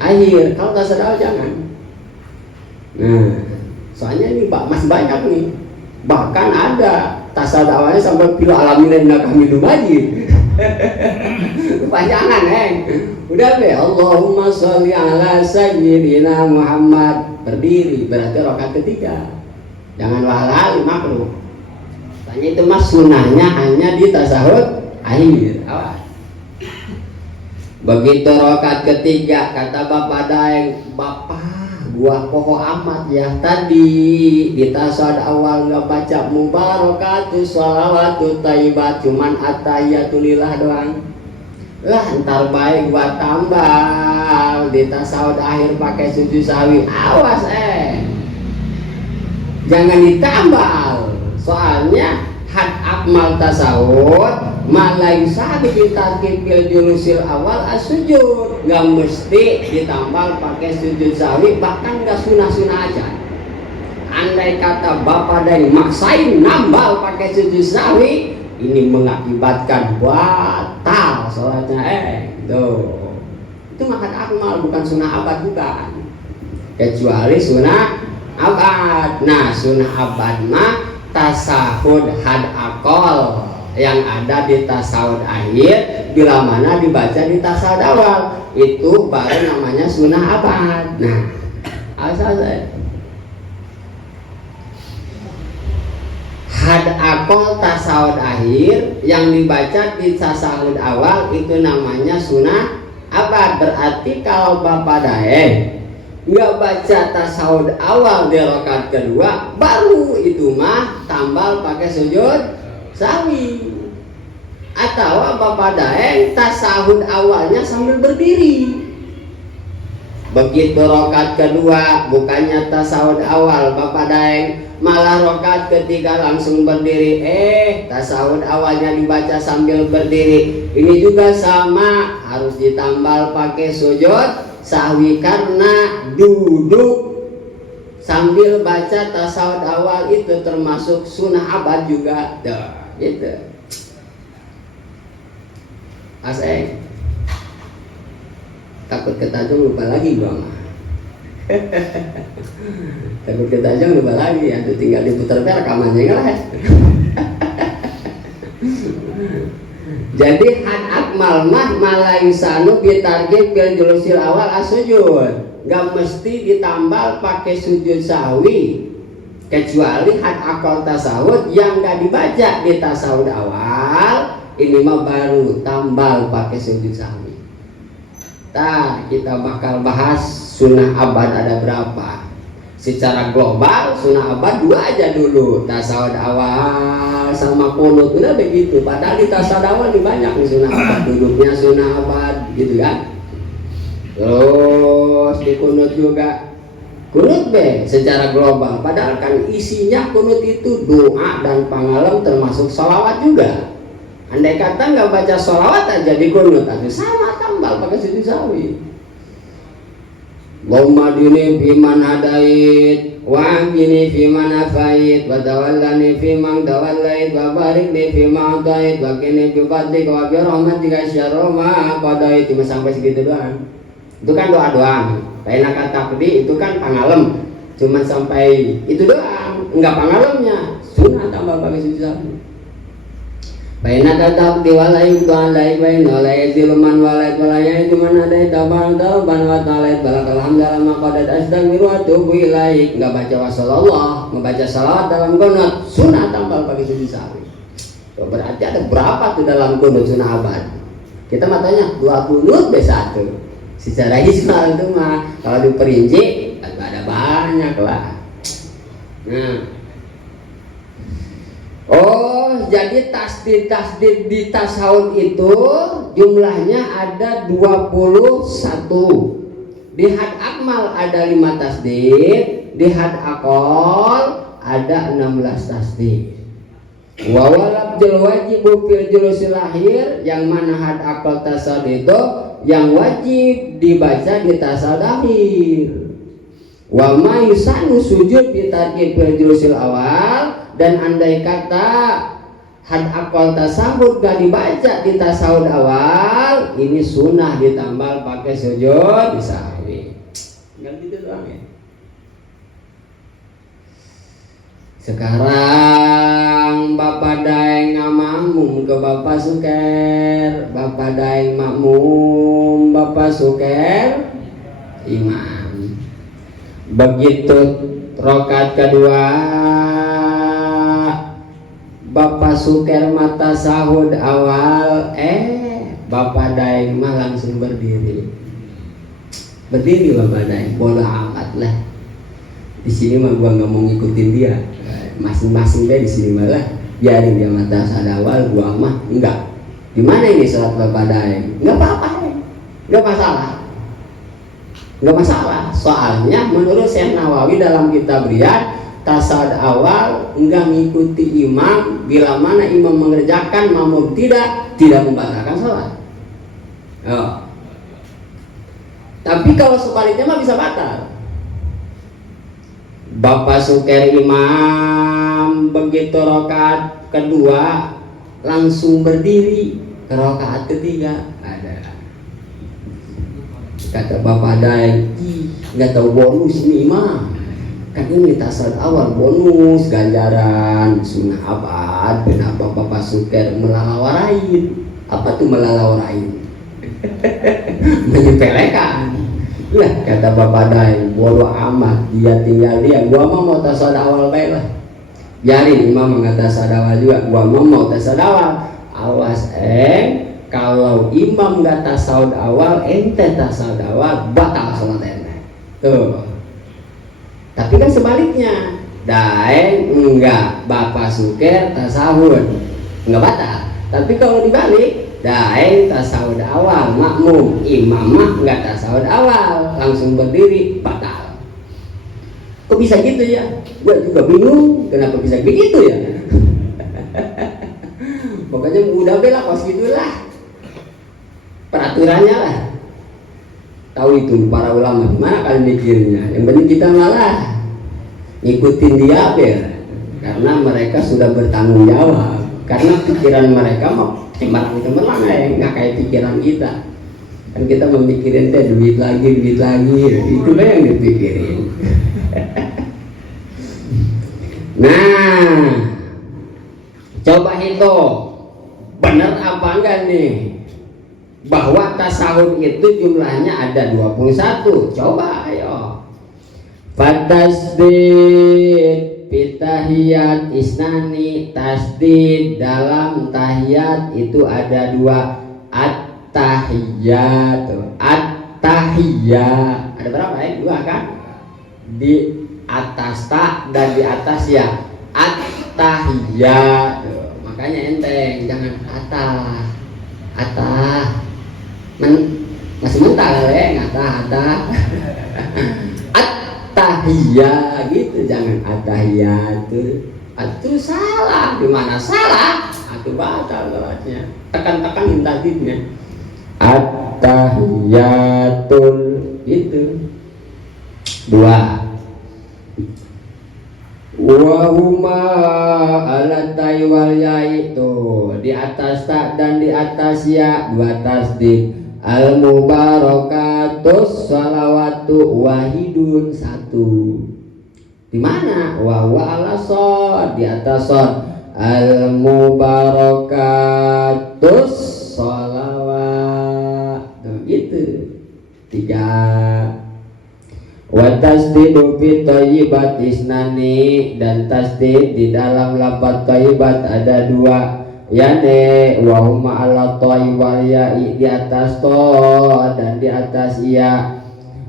akhir. Kalau tasahud awal jangan. Nah, soalnya ini masih banyak nih. Bahkan ada tasawuf awalnya sampai fil alamin innaka hamidum majid. Kepanjangan udah be Allahumma sholli ala sayyidina Muhammad. Berdiri berarti rakaat ketiga. Jangan walali makruh. Tanya itu mas sunahnya hanya di tasawuf akhir awal. Begitu rakaat ketiga kata Bapak Daeng, Bapak buah pokok amat ya. Tadi di tasawuf awal nggak baca mubarakatuh sholawatu thayyibat, cuman atahiyatulillah doang. Lah ntar baik gua tambal di tasawuf akhir pakai sujud sawi, awas jangan ditambal, soalnya had akmal tasawuf malayu sahabat ditarkib julusil awal as-sujud, nggak mesti ditambal pakai sujud sawi, bahkan nggak sunah-sunah aja. Andai kata bapak dan maksain nambal pakai sujud sawi, ini mengakibatkan batal sholatnya. Itu makan akmal, bukan sunnah abad, bukan, kecuali sunnah abad. Nah sunnah abad mah tasahud had akol yang ada di tasawuf akhir, bila mana dibaca di tasawuf awal, itu baru namanya sunnah abad. Nah asal had akol tasawuf akhir yang dibaca di tasawuf awal itu namanya sunnah abad. Berarti kalau bapak daeng nggak baca tasawuf awal di rakaat kedua, baru itu mah tambal pakai sujud sawi. Atau bapak daeng tasawuf awalnya sambil berdiri, begitu rakaat kedua bukannya tasawuf awal bapak daeng, malah rakaat ketiga langsung berdiri. Tasawuf awalnya dibaca sambil berdiri, ini juga sama, harus ditambal pakai sujud sahwi karena duduk sambil baca tasawuf awal itu termasuk sunnah abad juga. Gitu. Aseng takut ketajam lupa lagi gua mah. Takut ketajam lupa lagi, ya tuh tinggal diputar rekamannya lah. Jadi had akmal mah malaisanu bitargib bil julusil awal as-sujud, nggak mesti ditambal pakai sujud sahwi, kecuali had akal tasawuf yang nggak dibaca di tasawuf awal, ini mah baru tambal pakai sujud sahwi. Nah kita bakal bahas sunnah abad ada berapa. Secara global sunnah abad 2 aja dulu, tasawuf awal sama kunut, udah begitu. Padahal di tasawuf awal di banyak nih sunnah abad, duduknya sunnah abad gitu kan. Terus di kunut juga, kunut secara global, padahal kan isinya kunut itu doa dan pangalam termasuk sholawat juga. Andai kata nggak baca sholawat aja di kunut, tapi sama tambal pakai sujud sawi. Allahumma dini fiman hadait wa ahdini fiman afait wa tawallani fiman tawallait wa barik li fiman atait wa qini bi fadlik wa bi rahmatika syarra ma qadait. Cuma sampai segitu doang. Itu kan doa doang. Lain kata tadi itu kan pangalem. Cuma sampai itu doang, enggak pangalemnya. Sunnah tambah pakai sujud sawi. Baina katab diwalai walai baina walai ziluman walai walai cuman ada tabang taban wa ta'ala balakal hamdalah maqadat astaghfiru wa atubu ilaik. Enggak baca wasallallah, membaca salawat dalam qunut sunnah tambal pakai sujud sawi. Berarti ada berapa tuh dalam qunut sunnah abad? Kita matanya 2 qunut B1. Secara hismal itu mah kalau diperinci ada banyak lah. Nah, jadi tasdid di tasawuf itu jumlahnya ada 21. Di had akmal ada 5 tasdid, di had akol ada 16 tasdid. Wa walabdul wajibu fil julusil akhir, yang mana had akol tasawuf itu yang wajib dibaca di tasawuf akhir. Wa ma yusanu sujud di tarkib fil julusil awal, dan andai kata had akal tasawuf gak dibaca di tasawuf awal, ini sunnah ditambal pakai sujud sahwi. Enggak gitu doang ya. Sekarang bapak daeng makmum ke bapak suker, bapak daeng makmum, bapak suker imam. Begitu rakaat kedua bapak suker mata sahud awal, bapak daeng mah langsung berdiri bapak daeng, bola amat lah. Di sini mah gua nggak mau ngikutin dia, masing-masing deh di sini malah biarin dia mata sadawal, gua mah enggak. Di mana ini sholat Bapak Daeng? Enggak apa-apa, enggak masalah. Enggak masalah. Soalnya menurut Syekh Nawawi dalam kitab Riyadh, tasawuf awal enggak mengikuti imam bila mana imam mengerjakan makmum tidak membatalkan sholat. Oh. Tapi kalau sebaliknya mah bisa batal. Bapak Suker imam begitu rakaat kedua langsung berdiri ke rakaat ketiga. Ada kata Bapak Daeng, nggak tahu bonus ini imam. Kan ini tasawuf awal bonus ganjaran sunnah abad. Kenapa Bapak Suker melalawarain? Apa tuh melalawarain? Menyepelekan. Lah kata Bapak Daeng, bodoh amat dia tinggal dia. Gua mau tasawuf awal baik lah. Biarin imam mengata sadawal juga. Gua mau tasawuf. Awas kalau imam nggak tasawuf awal, ente tasawuf awal batal sholat ente. Tuh. Tapi kan sebaliknya, Daeng enggak, Bapak Suker tasawuf enggak batal. Tapi kalau dibalik, Daeng tasawuf awal, makmum, imam mah enggak tasawuf awal, langsung berdiri batal. Kok bisa gitu ya? Gua juga bingung kenapa bisa begitu ya. Pokoknya udah bela kos gitulah peraturannya lah. Tahu itu para ulama gimana kalian mikirnya. Yang penting kita malah ngikutin dia bel, karena mereka sudah bertanggung jawab. Karena pikiran mereka mau cemerlang nggak kayak pikiran kita. Kan kita memikirin teh duit lagi, itu kan yang dipikirin. Nah, coba hitung benar apa enggak nih bahwa tasawuf itu jumlahnya ada 21. Coba ayo. Fatasdid pitahiyat isnani, tasdid dalam tahiyat itu ada 2. At-tahiyat, at-tahiyat ada berapa ya? 2 kan? Di atas ta dan di atas ya. At-tahiyat. Makanya enteng, jangan atah masih mentah ya, atah at-tahiyat gitu, jangan at-tahiyat itu salah. Di mana salah? Itu batal sholatnya. Tekan-tekan intadidnya. At-tahiyatul itu 2. Wahuma ala taywal yaitu di atas tak dan di atas ya 2 tasdid. Al mubarakatus salawatu wahidun 1. Di mana? Wa ala sod, di atas sod. Al mubarakatus salawat. Gitu. 3. Wa tasdidu fi thayyibat isnani, dan tasdid di dalam lafaz thayyibat ada 2, yani wa huma ala thayyibal ya, di atas to dan di atas ya.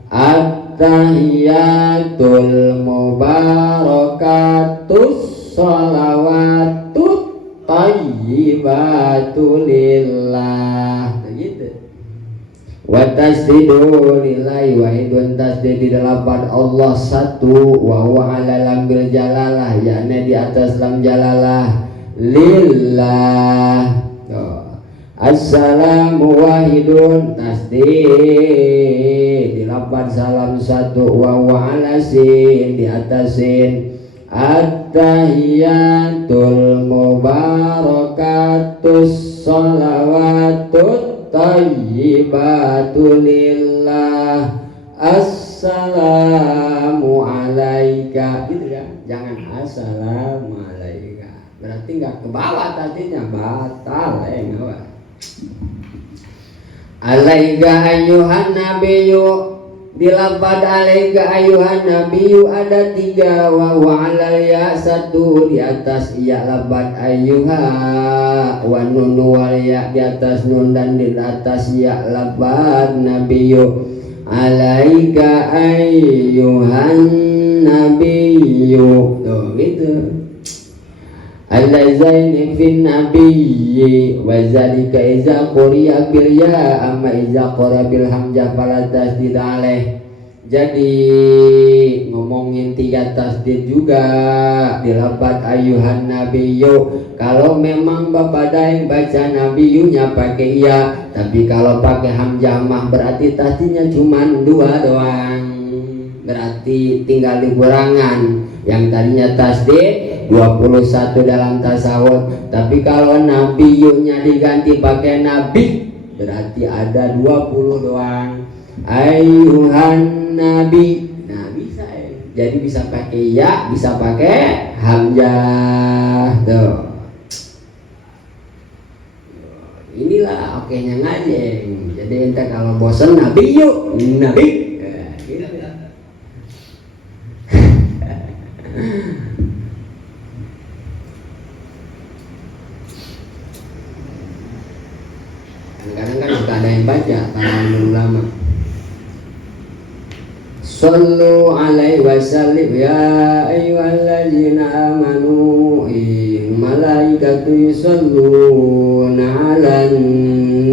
At-tahiyatul mubarakatus shalawatut thayyibatu lillah. Begitu. Wa tasdidu lillahi wahidun, tasdid di dalam Allah 1, wa huwa ala lambil jalalah, yakni di atas lam jalalah, lillah. Assalamu wahidun, tasdid di lapan salam 1, wa huwa ala sin, di atas sin. At-tahiyatul mubarakatus shalawatut tayyibatu lillah, assalamu alaika, gitu ya. Jangan assalamu alaika, berarti nggak ke bawah tadinya, batal enggak. Alaika ayyuhan nabiyyu, di lafaz alaika ayyuhan nabiyyu ada 3, wa alal ya 1, di atas ya lafaz ayyuha, wa nun wal ya di atas nun dan di atas ya lafaz nabiyyu. alaika ayyuhan nabiyyu. Tuh gitu. Allazaini fin nabiyyi wa zalika iza quriya bil ya amma iza qura bil hamzah fala tasdid alaih. Jadi ngomongin 3 tasdid juga di lafaz ayyuhan nabiyyu. Kalau memang bapak daeng baca nabiyunya pakai iya, tapi kalau pakai hamzah mah berarti tasdidnya cuma 2 doang. Berarti tinggal dikurangan. Yang tadinya tasdid 21 dalam tasawuf, tapi kalau nabiyunya diganti pakai nabi berarti ada 20 doang. Ayyuhan nabi. Nah bisa ya. Jadi bisa pakai ya, bisa pakai hamzah. Tuh. Inilah oke-nya ngaji. Jadi ente kalau bosan nabi yuk, nabi. Gitu. Kadang-kadang kan suka ada yang baca kalangan ulama. Sallu alaihi wasallim ya ayyuhalladzina amanu malaikatu yusalluna 'alan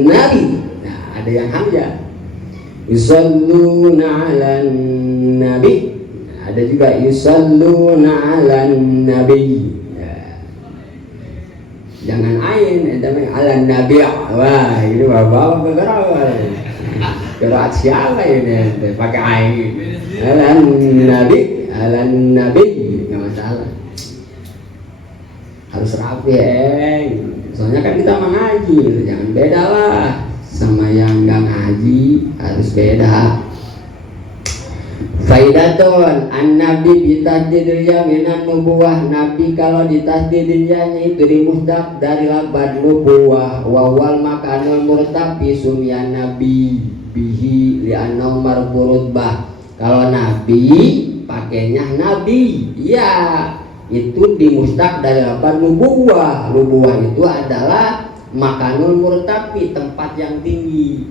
nabi. Nah, ada yang hamzah. Yusalluna 'alan nabi. Nah, ada juga yusalluna 'alan nabi. Jangan ain, tapi ala nabi. Wah, ini bawa kegerak. Gerak siapa ini? Pakai ain. Ala nabi, nggak masalah. Harus rapi, soalnya kan kita mengaji, jangan beda lah sama yang nggak ngaji, harus beda. Faidatun an-nabi bitasdidil ya minan nubuwah. Nabi kalau ditasdidil ya itu dimusdak dari labad nubuwah. Wawal makanul murtabi sumyan nabi bihi li'annau marfurutbah. Kalau nabi pakainya nabi, ya itu dimusdak dari labad nubuwah. Nubuwah itu adalah makanul murtabi, tempat yang tinggi,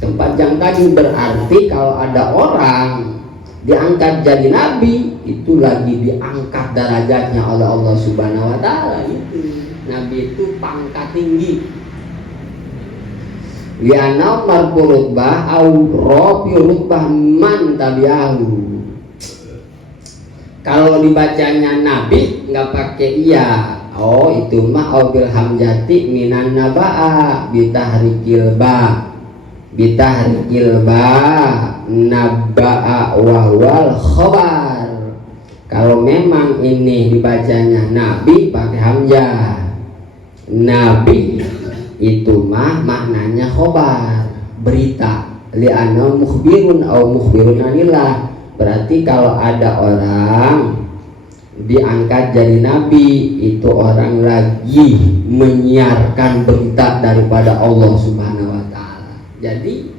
tempat yang tadi. Berarti kalau ada orang diangkat jadi nabi, itu lagi diangkat derajatnya oleh Allah Subhanahu wa taala. Itu nabi itu pangkat tinggi. Lianau marfurutbah au rafi rutbah man tabi'ahu. Kalau dibacanya nabi nggak pakai iya, oh itu mah au bil hamzati minan naba'a bitahrikil ba. Bitahrikil ba nabba'a wahwal khobar. Kalau memang ini dibacanya nabi pakai hamzah, nabi itu mah maknanya khobar, berita. Li'anna mukhbirun au mukhbirun anillah. Berarti kalau ada orang diangkat jadi nabi, itu orang lagi menyiarkan berita daripada Allah Subhanahu wa taala. Jadi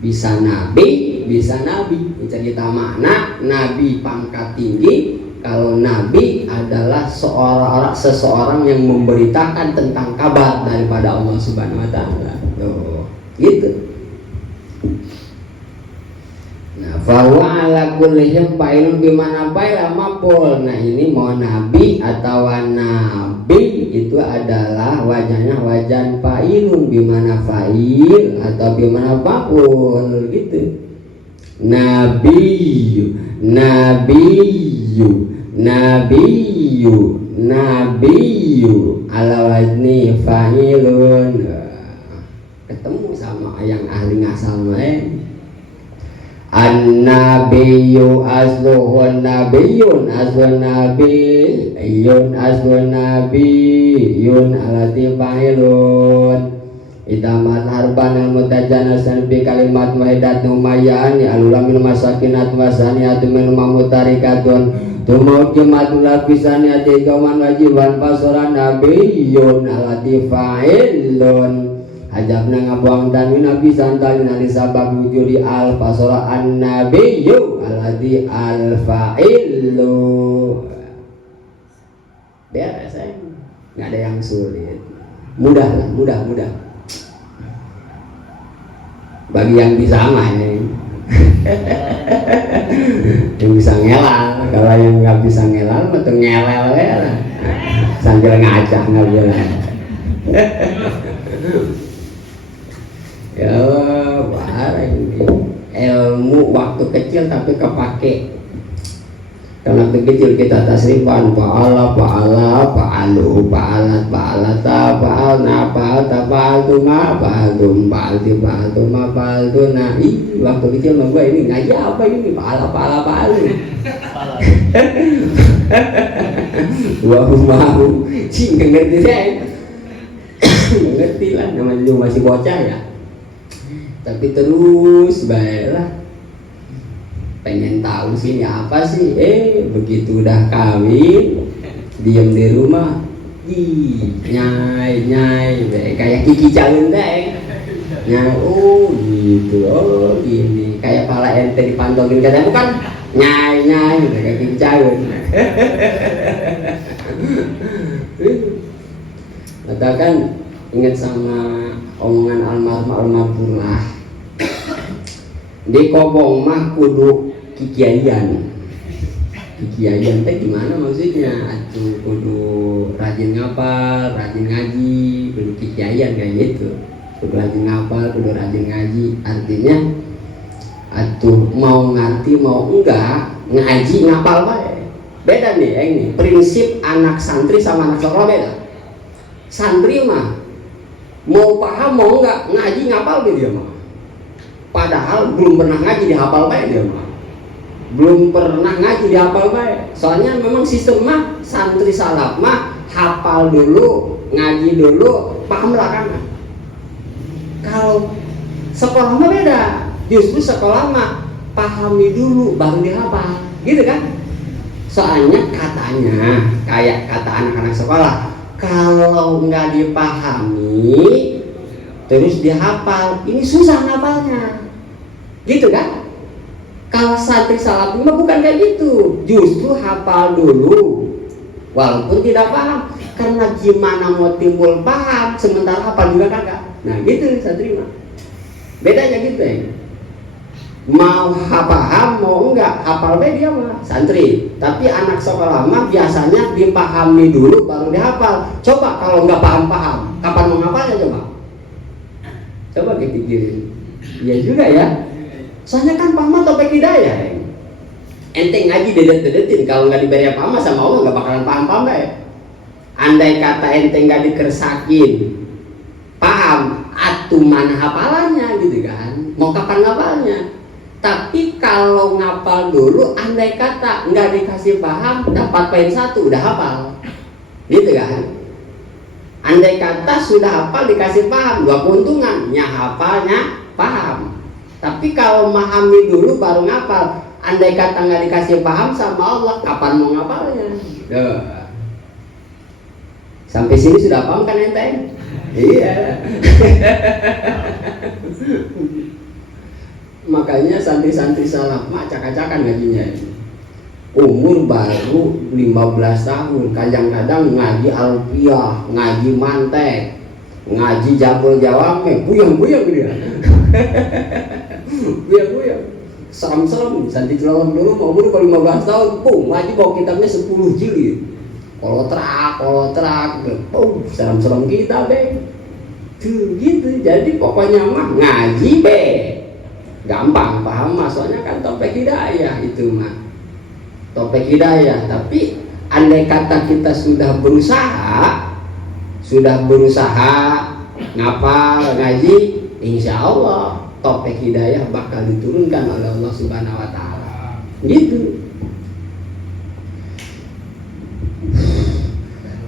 bisa nabi, bisa nabi. Cerita makna nabi pangkat tinggi. Kalau nabi adalah seseorang yang memberitakan tentang kabar daripada Allah Subhanahu wa taala. Tuh, gitu. Nah, fahuwa ala kulli fa'ilun bimana fa'ila maf'ul. Nah, ini mau nabi atau nabi itu adalah wajahnya wajan fa'ilun bimana fa'il atau bimana maf'ul gitu. Nabiyyu, nabiyyu, nabiyyu, nabiyyu ala wazni fa'ilun. Ketemu sama yang ahli ngasal an-nabiyyu asluhun nabiyyun aslun nabiyyun aslun nabiyyun alati fa'ilun itamat harban al-mutajanasan bi kalimat wahidat numayani alulamil masakinat wasaniyatu min mamutarikatun tumukimatul lapisaniyati kauman wajiban pasoran nabiyyun alati fa'ilun. Ajabna ngabuang dan nabi santalin ali sabab wujudi al fasora an nabiyyu alladzi al fa'ilu. Beres ya, nggak ada yang sulit, mudah lah, mudah. Bagi yang bisa mah ini. Yang bisa ngelal, kalau yang nggak bisa ngelal betul ngelel ya lah. Sambil ngacak nggak boleh. Ya bahaya ini ilmu waktu kecil tapi kepake. Karena waktu kecil kita tasrifan fa'ala fa'ala fa'alu fa'alat fa'alata fa'alna fa'alta fa'altuma fa'altum fa'alti fa'altuma fa'altuna. Ih, waktu kecil mah gua ini ngaji apa ini fa'ala fa'ala fa'alu. Gua mau sih nggak ngerti saya. Nggak ngerti lah, namanya juga masih bocah ya. Tapi terus baiklah pengen tahu sih ini apa sih, begitu udah kawin diem di rumah nyai kayak Kiki Calun deh nyai, oh gitu, oh gini kayak pala ente dipantogin katanya bukan nyai kayak Kiki Calun. Katakan ingat sama omongan almarhum lah di kobong mah kudu kikiayan teh gimana maksudnya? Atuh kudu rajin ngapal, rajin ngaji, kudu kikiayan kayak gitu. Kudu rajin ngapal, kudu rajin ngaji. Artinya atuh mau ngerti mau enggak ngaji ngapal bae. Beda nih ini prinsip anak santri sama anak sekolah beda. Santri mah mau paham mau enggak ngaji ngapal dia mah. Padahal belum pernah ngaji dihafal baik dia mah. Belum pernah ngaji dihafal baik. Soalnya memang sistem mah santri salaf mah hafal dulu, ngaji dulu, paham belakangan. Kalau sekolah mah beda. Justru sekolah mah pahami dulu baru dihafal. Gitu kan? Soalnya katanya kayak kata anak-anak sekolah, kalau nggak dipahami terus dihafal, ini susah ngapalnya. Gitu kan? Kalau santri salaf mah bukan kayak gitu. Justru hafal dulu walaupun tidak paham. Karena gimana mau timbul paham sementara hafal juga kagak. Nah gitu santri mah. Bedanya gitu ya. Mau paham mau enggak hafal bae dia mah santri. Tapi anak sekolah mah biasanya dipahami dulu baru dihafal. Coba kalau enggak paham-paham, kapan mau ngapalnya coba? Coba dipikirin. Iya juga ya. Soalnya kan paham topik hidayah. Ente ngaji dedet-dedetin kalau nggak diberi apa sama Allah nggak bakalan paham ya. Andai kata ente nggak dikersakin, paham, atuh mana hafalannya gitu kan? Mau kapan ngapalnya? Tapi kalau ngapal dulu, andai kata nggak dikasih paham, dapat poin 1 udah hafal, gitu kan? Andai kata sudah hafal dikasih paham, 2 keuntungan, hafalnya paham. Tapi kalau memahami dulu baru ngapal, andai kata nggak dikasih paham sama Allah, kapan mau ngapalnya? Sampai sini sudah paham kan ente? Iya. Makanya santri-santri salaf mah acak-acakan ngajinya. Umur baru 15 tahun, kadang-kadang ngaji alfiah, ngaji mantek, ngaji jabul jawame, buyang-buyang dia. Buyang-buyang. Serem-serem, santri celawang dulu mau umur baru 15 tahun, ngaji bawa kitabnya 10 jilid. Kalau terak, serem-serem kita be. Tuh gitu, jadi pokoknya mah ngaji be. Gampang paham mah, soalnya kan topik hidayah itu mah. Topik hidayah, tapi andai kata kita sudah berusaha ngapal ngaji, insya Allah topik hidayah bakal diturunkan oleh Allah Subhanahu Wa Taala. Gitu.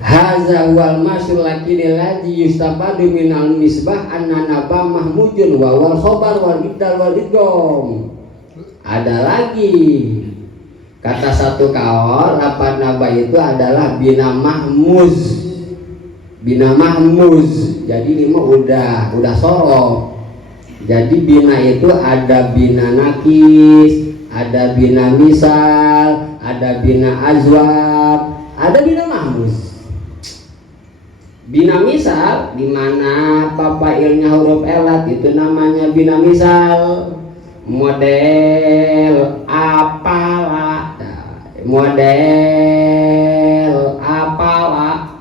Haza wal masyur lakinil ladzi yustafadu minal misbah anna naba mahmudun wa wal khobar wal ibdal wal idgham. Ada lagi kata satu kawan, lapan naba itu adalah bina mahmuz. Bina mahmuz. Jadi ini mah udah sorok. Jadi bina itu ada bina nakis, ada bina misal, ada bina azwab, ada bina mahmuz. Bina misal di mana papailnya huruf elat itu namanya bina misal. model apalah, model apalah.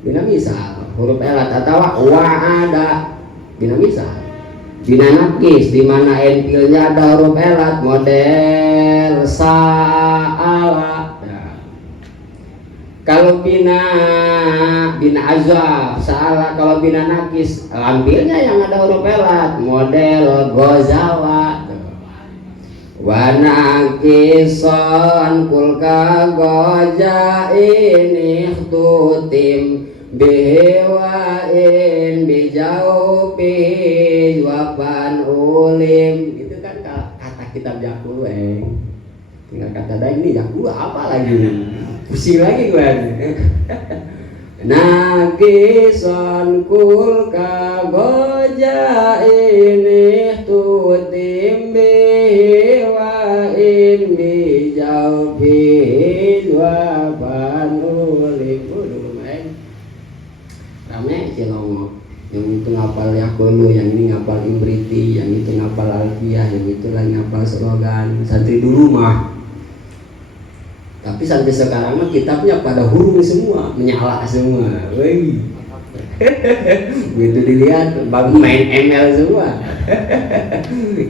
Bina misal huruf elat atau wa'ada, bina misal. Bina nakis di mana enpilnya ada huruf elat, model sa'ala. Kalau bina azab salah, kalau bina nakis ambilnya yang ada huruf elat, model gozawa. Wa nakisan kulka goja ini tutim bihiwain bijaupi wapan ulim. Itu kan kata kitab Jakulu. Tinggal kata daeng ini Jakulu apa lagi? Pusing lagi gue. Nakisan kulka goja ini tutim bihiwain bijaupi wapan ulim. Rame Cilongok, yang itu ngapal Yakulu, yang ini ngapal Imriti, yang itu ngapal Alfiah, yang itu lagi ngapal slogan. Santri dulu mah, tapi santri sekarang mah kitabnya pada huruf semua, menyala semua. Wih, begitu dilihat baru main ML semua.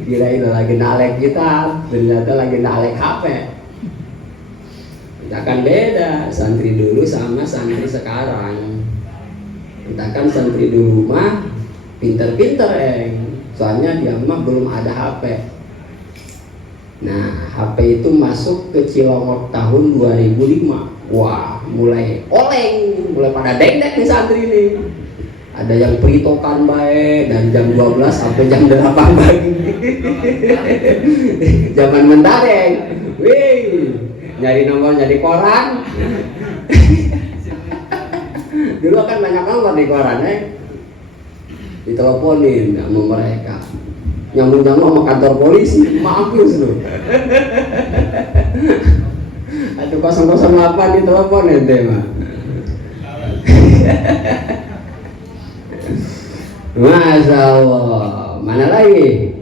Kirain lagi nalek kitab, ternyata lagi nalek HP. Kita kan beda santri dulu sama santri sekarang. Kita kan santri dulu mah pinter-pinter soalnya dia mah belum ada HP. Nah HP itu masuk ke Cilongok tahun 2005. Wah mulai oleng, mulai pada dek-dek nih santri ini. Ada yang peritokan baik dan jam 12 sampai jam 8 pagi. Zaman mentareng, wih nyari nomor, nyari koran. Dulu kan banyak nomor di koran diteleponin sama mereka, nyambung-nyambung sama kantor polisi, mampus lu. Aduh 008 diteleponin deh mah. Masya Allah. Mana lagi?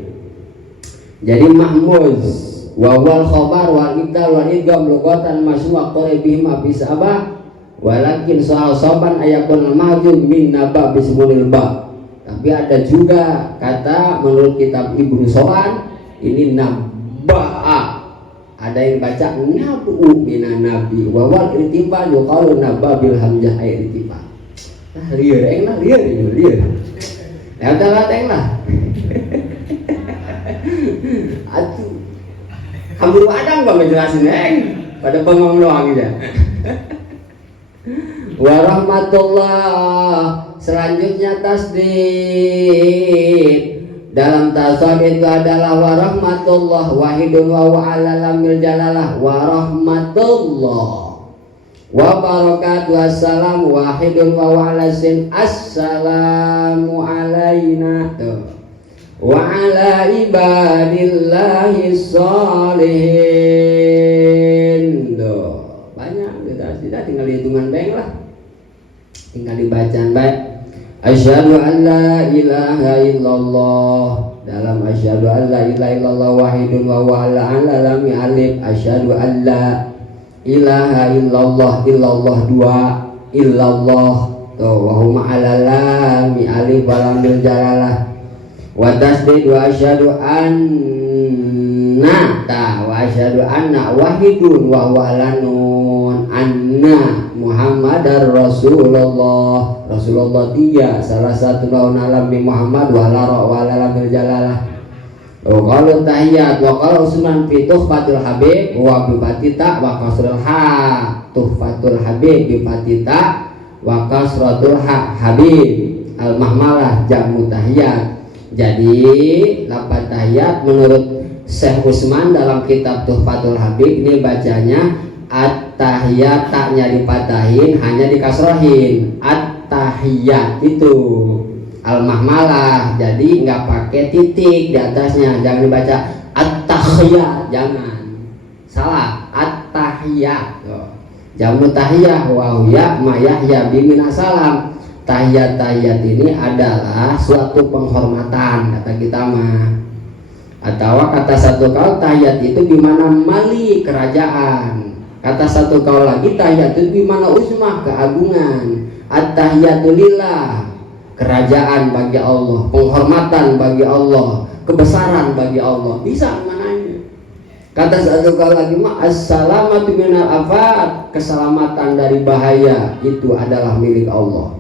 Jadi mahmuz wawal khobar wal ibdal wal idgham lughatan maswa qaribihima bisabah. Walakin soal sopan ayakun al-mahjub min naba bismulil ba. Tapi ada juga kata menurut kitab Ibnu Soan ini nabba'a. Ada yang baca nabu minan nabi. Wawal irtifa yuqalu naba bil hamzah irtifa. Lieur lah, lieur. Ya udah lah. Aduh. Hamburu Adam gak ngejelasin pada bengong doang aja. Warahmatullah. Selanjutnya tasdid. Dalam tasdid itu adalah warahmatullah wahidun wa wa'ala lamil jalalah warahmatullah wa barakatuh wassalam wahidun wa wa'ala sin assalamu alaina wa ala ibadillahi sholihin. Banyak tidak tinggal hitungan baik lah, tinggal dibacaan baik. Asyhadu an la ilaha illallah. Dalam asyhadu an la ilaha illallah wahidun wa wa'ala lam alif. Asyhadu an la ilaha illallah dua illallah wa huma ala lam alif wa lam jalalah. Wa tasdid wa asyhadu anna wa asyhadu anna wahidun wa huwa lanun anna Muhammadar Rasulullah. Rasulullah tiga, salah satu naun alam bi Muhammad wa ala lamil jalalah. Wa qalu tahiyat wa qalu sunan fi tuhfatul habib wa bi fatita wa kasrul ha. Tuhfatul habib bi fatita wa kasratul ha habib. Al mahmalah jamu tahiyat. Jadi lafaz tahiyat menurut Syekh Utsman dalam kitab Tuhfatul Habib ini bacanya at-tahiyat, taknya dipatahin hanya dikasrohin at-tahiyat itu al-mahmalah, jadi nggak pakai titik di atasnya, jangan dibaca at-tahiyat, jangan salah, at-tahiyat jamu tahiyah wa huya ma yahya bimina salam. Tahiyat ini adalah suatu penghormatan kata kita mah. Atau kata satu kaul tahiyat itu gimana mali kerajaan. Kata satu kaul lagi tahiyat itu gimana usmah keagungan. At-tahiyatu lillah, kerajaan bagi Allah, penghormatan bagi Allah, kebesaran bagi Allah. Bisa mananya. Kata satu kaul lagi mah as-salamatu minal afat, keselamatan dari bahaya itu adalah milik Allah.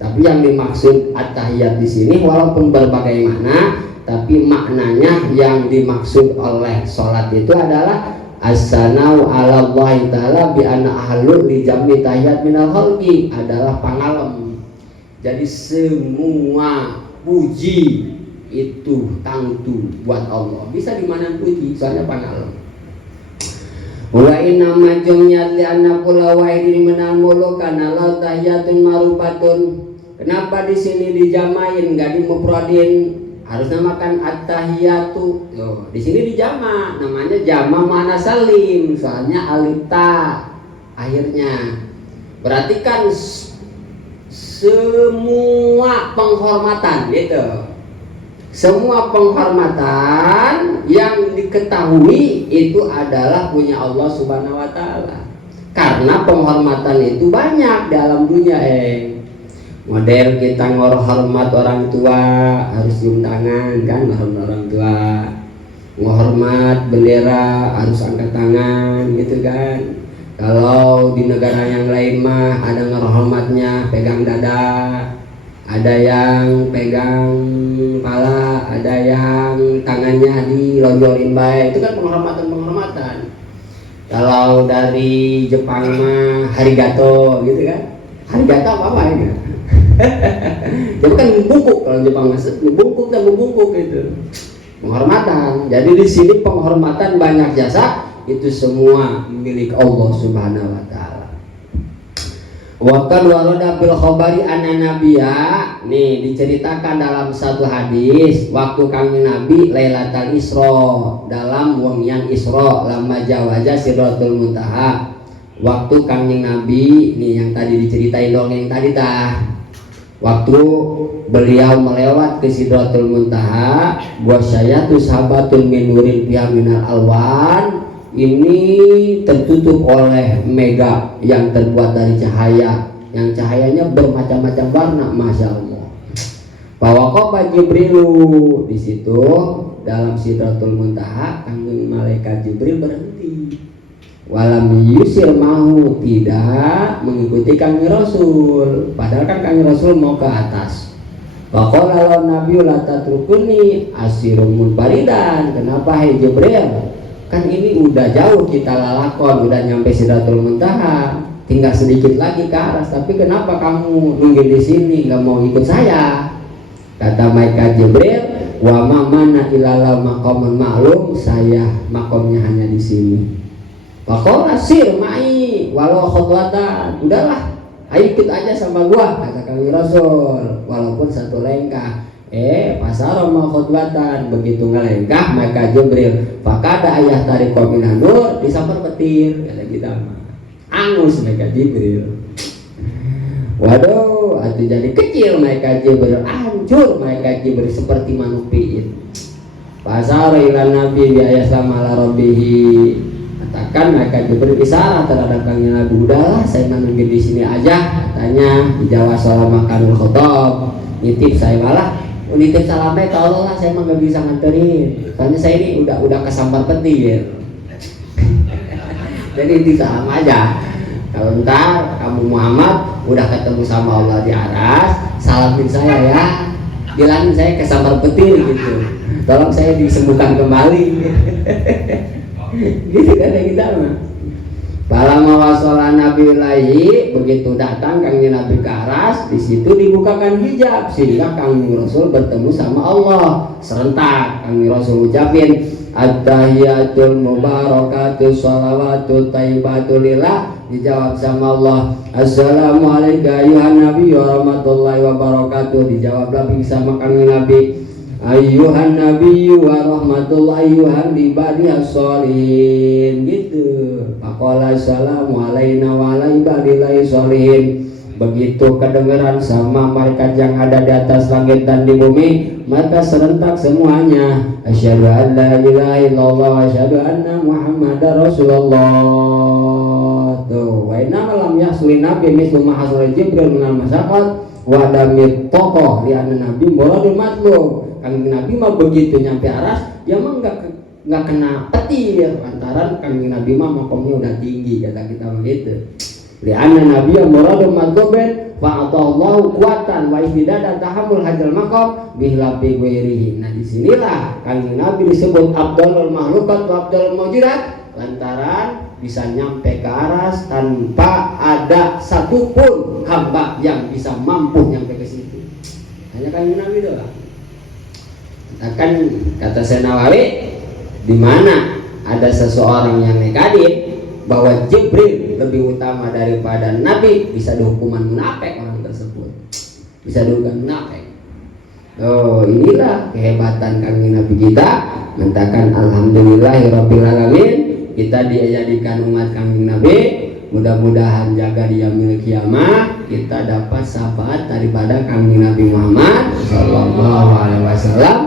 Tapi yang dimaksud at-tahiyat di sini walaupun berbagai makna, tapi maknanya yang dimaksud oleh sholat itu adalah as-sanau ala Allah ta'ala bi anna ahlu li jam'i tahiyat minal khalqi, adalah pangalem. Jadi semua puji itu tangtu buat Allah. Bisa dimana puji, soalnya pangalem. Wa inna majumnya li anna kula wahidin minal muluk kana la tahiyatun marufatun. Kenapa di sini dijamain enggak dimufradin? Harus namakan at-tahiyatu. Di sini dijama, namanya jama mana salim, soalnya alif ta akhirnya. Berarti kan semua penghormatan gitu. Semua penghormatan yang diketahui itu adalah punya Allah Subhanahu wa taala. Karena penghormatan itu banyak dalam dunia, model kita ngormat orang tua harus cium tangan kan, ngormat orang tua, ngormat bendera harus angkat tangan gitu kan. Kalau di negara yang lain mah ada ngormatnya pegang dada, ada yang pegang kepala, ada yang tangannya dilonjorin baik, itu kan penghormatan. Kalau dari Jepang mah harigato gitu kan, harigato apa ya? Jadi kan membungkuk, kalau Jepang masuk membungkuk itu penghormatan. Jadi di sini penghormatan banyak jasa itu semua milik Allah Subhanahu wa taala. Wa qad warada bil khabari anna nabiyya, nih diceritakan dalam satu hadis waktu kami Nabi Lailatul Isra, dalam wengian Isra lama jawaza Sidratul Muntaha. Waktu kami Nabi nih yang tadi diceritain dongeng tadi waktu beliau melewat ke Sidratul Muntaha, wasyayatu sahabatun minurin fiha minal alwan, ini tertutup oleh mega yang terbuat dari cahaya, yang cahayanya bermacam-macam warna, masya Allah. Fawaqafa Jibrilu, di situ dalam Sidratul Muntaha kanjeng malaikat Jibril berhenti. Walam yusir mahu, tidak mengikuti kami Rasul, padahal kan kami Rasul mau ke atas. Faqala law nabiyyu la tatrukuni asirum munfaridan, kenapa hai Jibril, kan ini udah jauh kita lalakon, udah nyampe Sidratul Muntaha, tinggal sedikit lagi ke atas, tapi kenapa kamu nunggu di sini nggak mau ikut saya? Kata malaikat Jibril, wa ma mana ilala maqamun ma'lum, saya makomnya hanya di sini. Faqala sir ma'i walau khutwatan, udahlah ayo ikut aja sama gua, kata kami Rasul, walaupun satu langkah. Pasar mau khutbatan, begitu ngelengkah maka Jibril fakada ayah tarik kominan nur disamper petir, kata kita angus mereka Jibril. Waduh, itu jadi kecil mereka Jibril, hancur mereka Jibril seperti manuk piit. Pasar ilan nabi biaya sama la rabbihi, katakan mereka Jibril isyarat terhadap kami Nabi, udahlah saya menunggu di sini aja, katanya dijawab salam makanul khotob, nitip saya malah nitip salamnya ke Allah, saya mah gak bisa nganterin, soalnya saya ini udah kesampar petir. Jadi nitip salam aja, kalau ntar kamu Muhammad udah ketemu sama Allah di atas, salamin saya ya, bilangin saya kesampar petir gitu, tolong saya disembuhkan kembali. Gitu kata kita mah. Palama wasola Nabi Ilahi, begitu datang kangjeng Nabi ke aras, di situ dibukakan hijab sehingga kangjeng Rasul bertemu sama Allah serentak. Kangjeng Rasul ucapin at-tahiyatul mubarakatuh sholawatu thayyibatu lillah, dijawab sama Allah assalamu alayka ayuhan nabi wa rahmatullahi wa barakatuh, dijawab lagi sama kangjeng Nabi ayyuhan nabiyyu wa rahmatullahi ayuhan ibadiyas sholihin gitu. Faqala assalamu alaina wa ala ibadillahi sholihin. Begitu kedengaran sama malaikat yang ada di atas langit dan di bumi, maka serentak semuanya, asyhadu an la ilaha illallah wa asyhadu anna muhammadar rasulullah. Tuh, wa inna lam yahsuli nabi mislu ma hasala jibril minal masyaqat wa damit tokoh lian nabi muradul matlub. Kanjeng Nabi mah begitu nyampe aras, dia mah nggak kena petir lantaran kanjeng Nabi mah makomnya udah tinggi, kata kita begitu. Lianna Nabi muradul matluben fa'atallahu kuatan wa istidada tahammul hadzal maqam bihlafi ghairihi. Nah disinilah kanjeng Nabi disebut Abdul Mahlukat wa Abdul Maujudat lantaran bisa nyampe ke aras tanpa ada satupun hamba yang bisa mampu nyampe ke situ. Hanya kanjeng Nabi doang. Akan kata Senawawi, di mana ada seseorang yang negatif bahwa Jibril lebih utama daripada Nabi, bisa dihukuman munafik orang tersebut, bisa dihukuman munafik. Oh, inilah kehebatan kanjeng Nabi kita. Mentakan alhamdulillahirabbil alamin, kita dijadikan umat kanjeng Nabi. Mudah-mudahan jaga di yaumil kiamah kita dapat syafaat daripada kanjeng Nabi Muhammad sallallahu alaihi wasallam.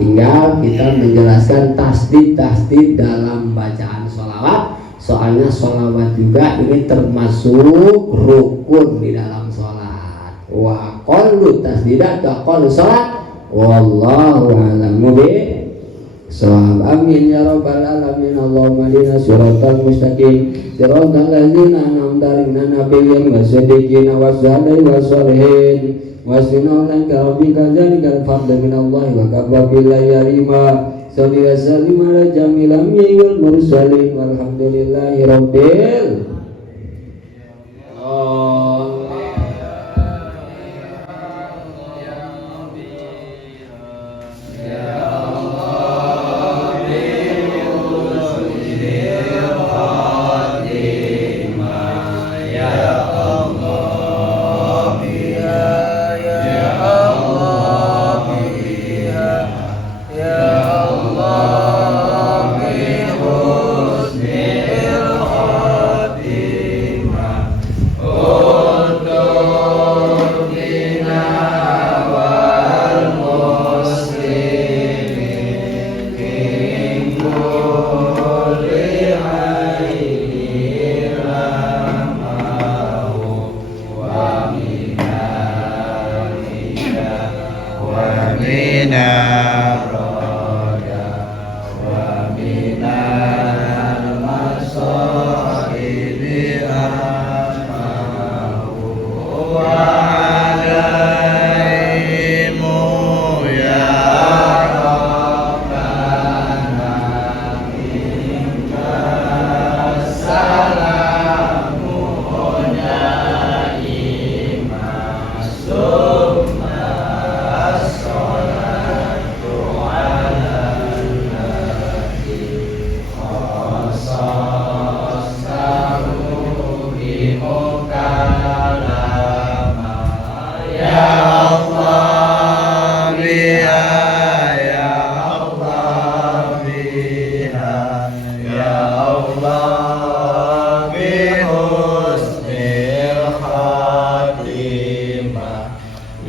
Tinggal kita menjelaskan tasdid dalam bacaan sholawat. Soalnya sholawat juga ini termasuk rukun di dalam sholat. Wa qallu tasdidat wa qallu sholat. Wallahu a'lam bishawab. Amin ya rabbal alamin. Allahumma hdina siratal mustaqim siratal ladzina an'amta 'alaihim nabiyyin wasiddiqin wasyuhada'i wassalihin. Wasbina laka rabbika zalikal fadlu minallahi wa kafa billahi alima. Salli wa sallim ala jamil anbiya'i wal mursalin walhamdulillahi rabbil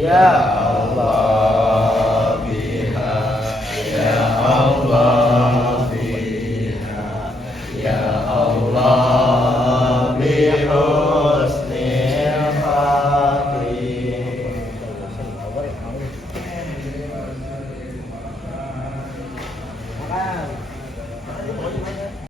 Ya Allah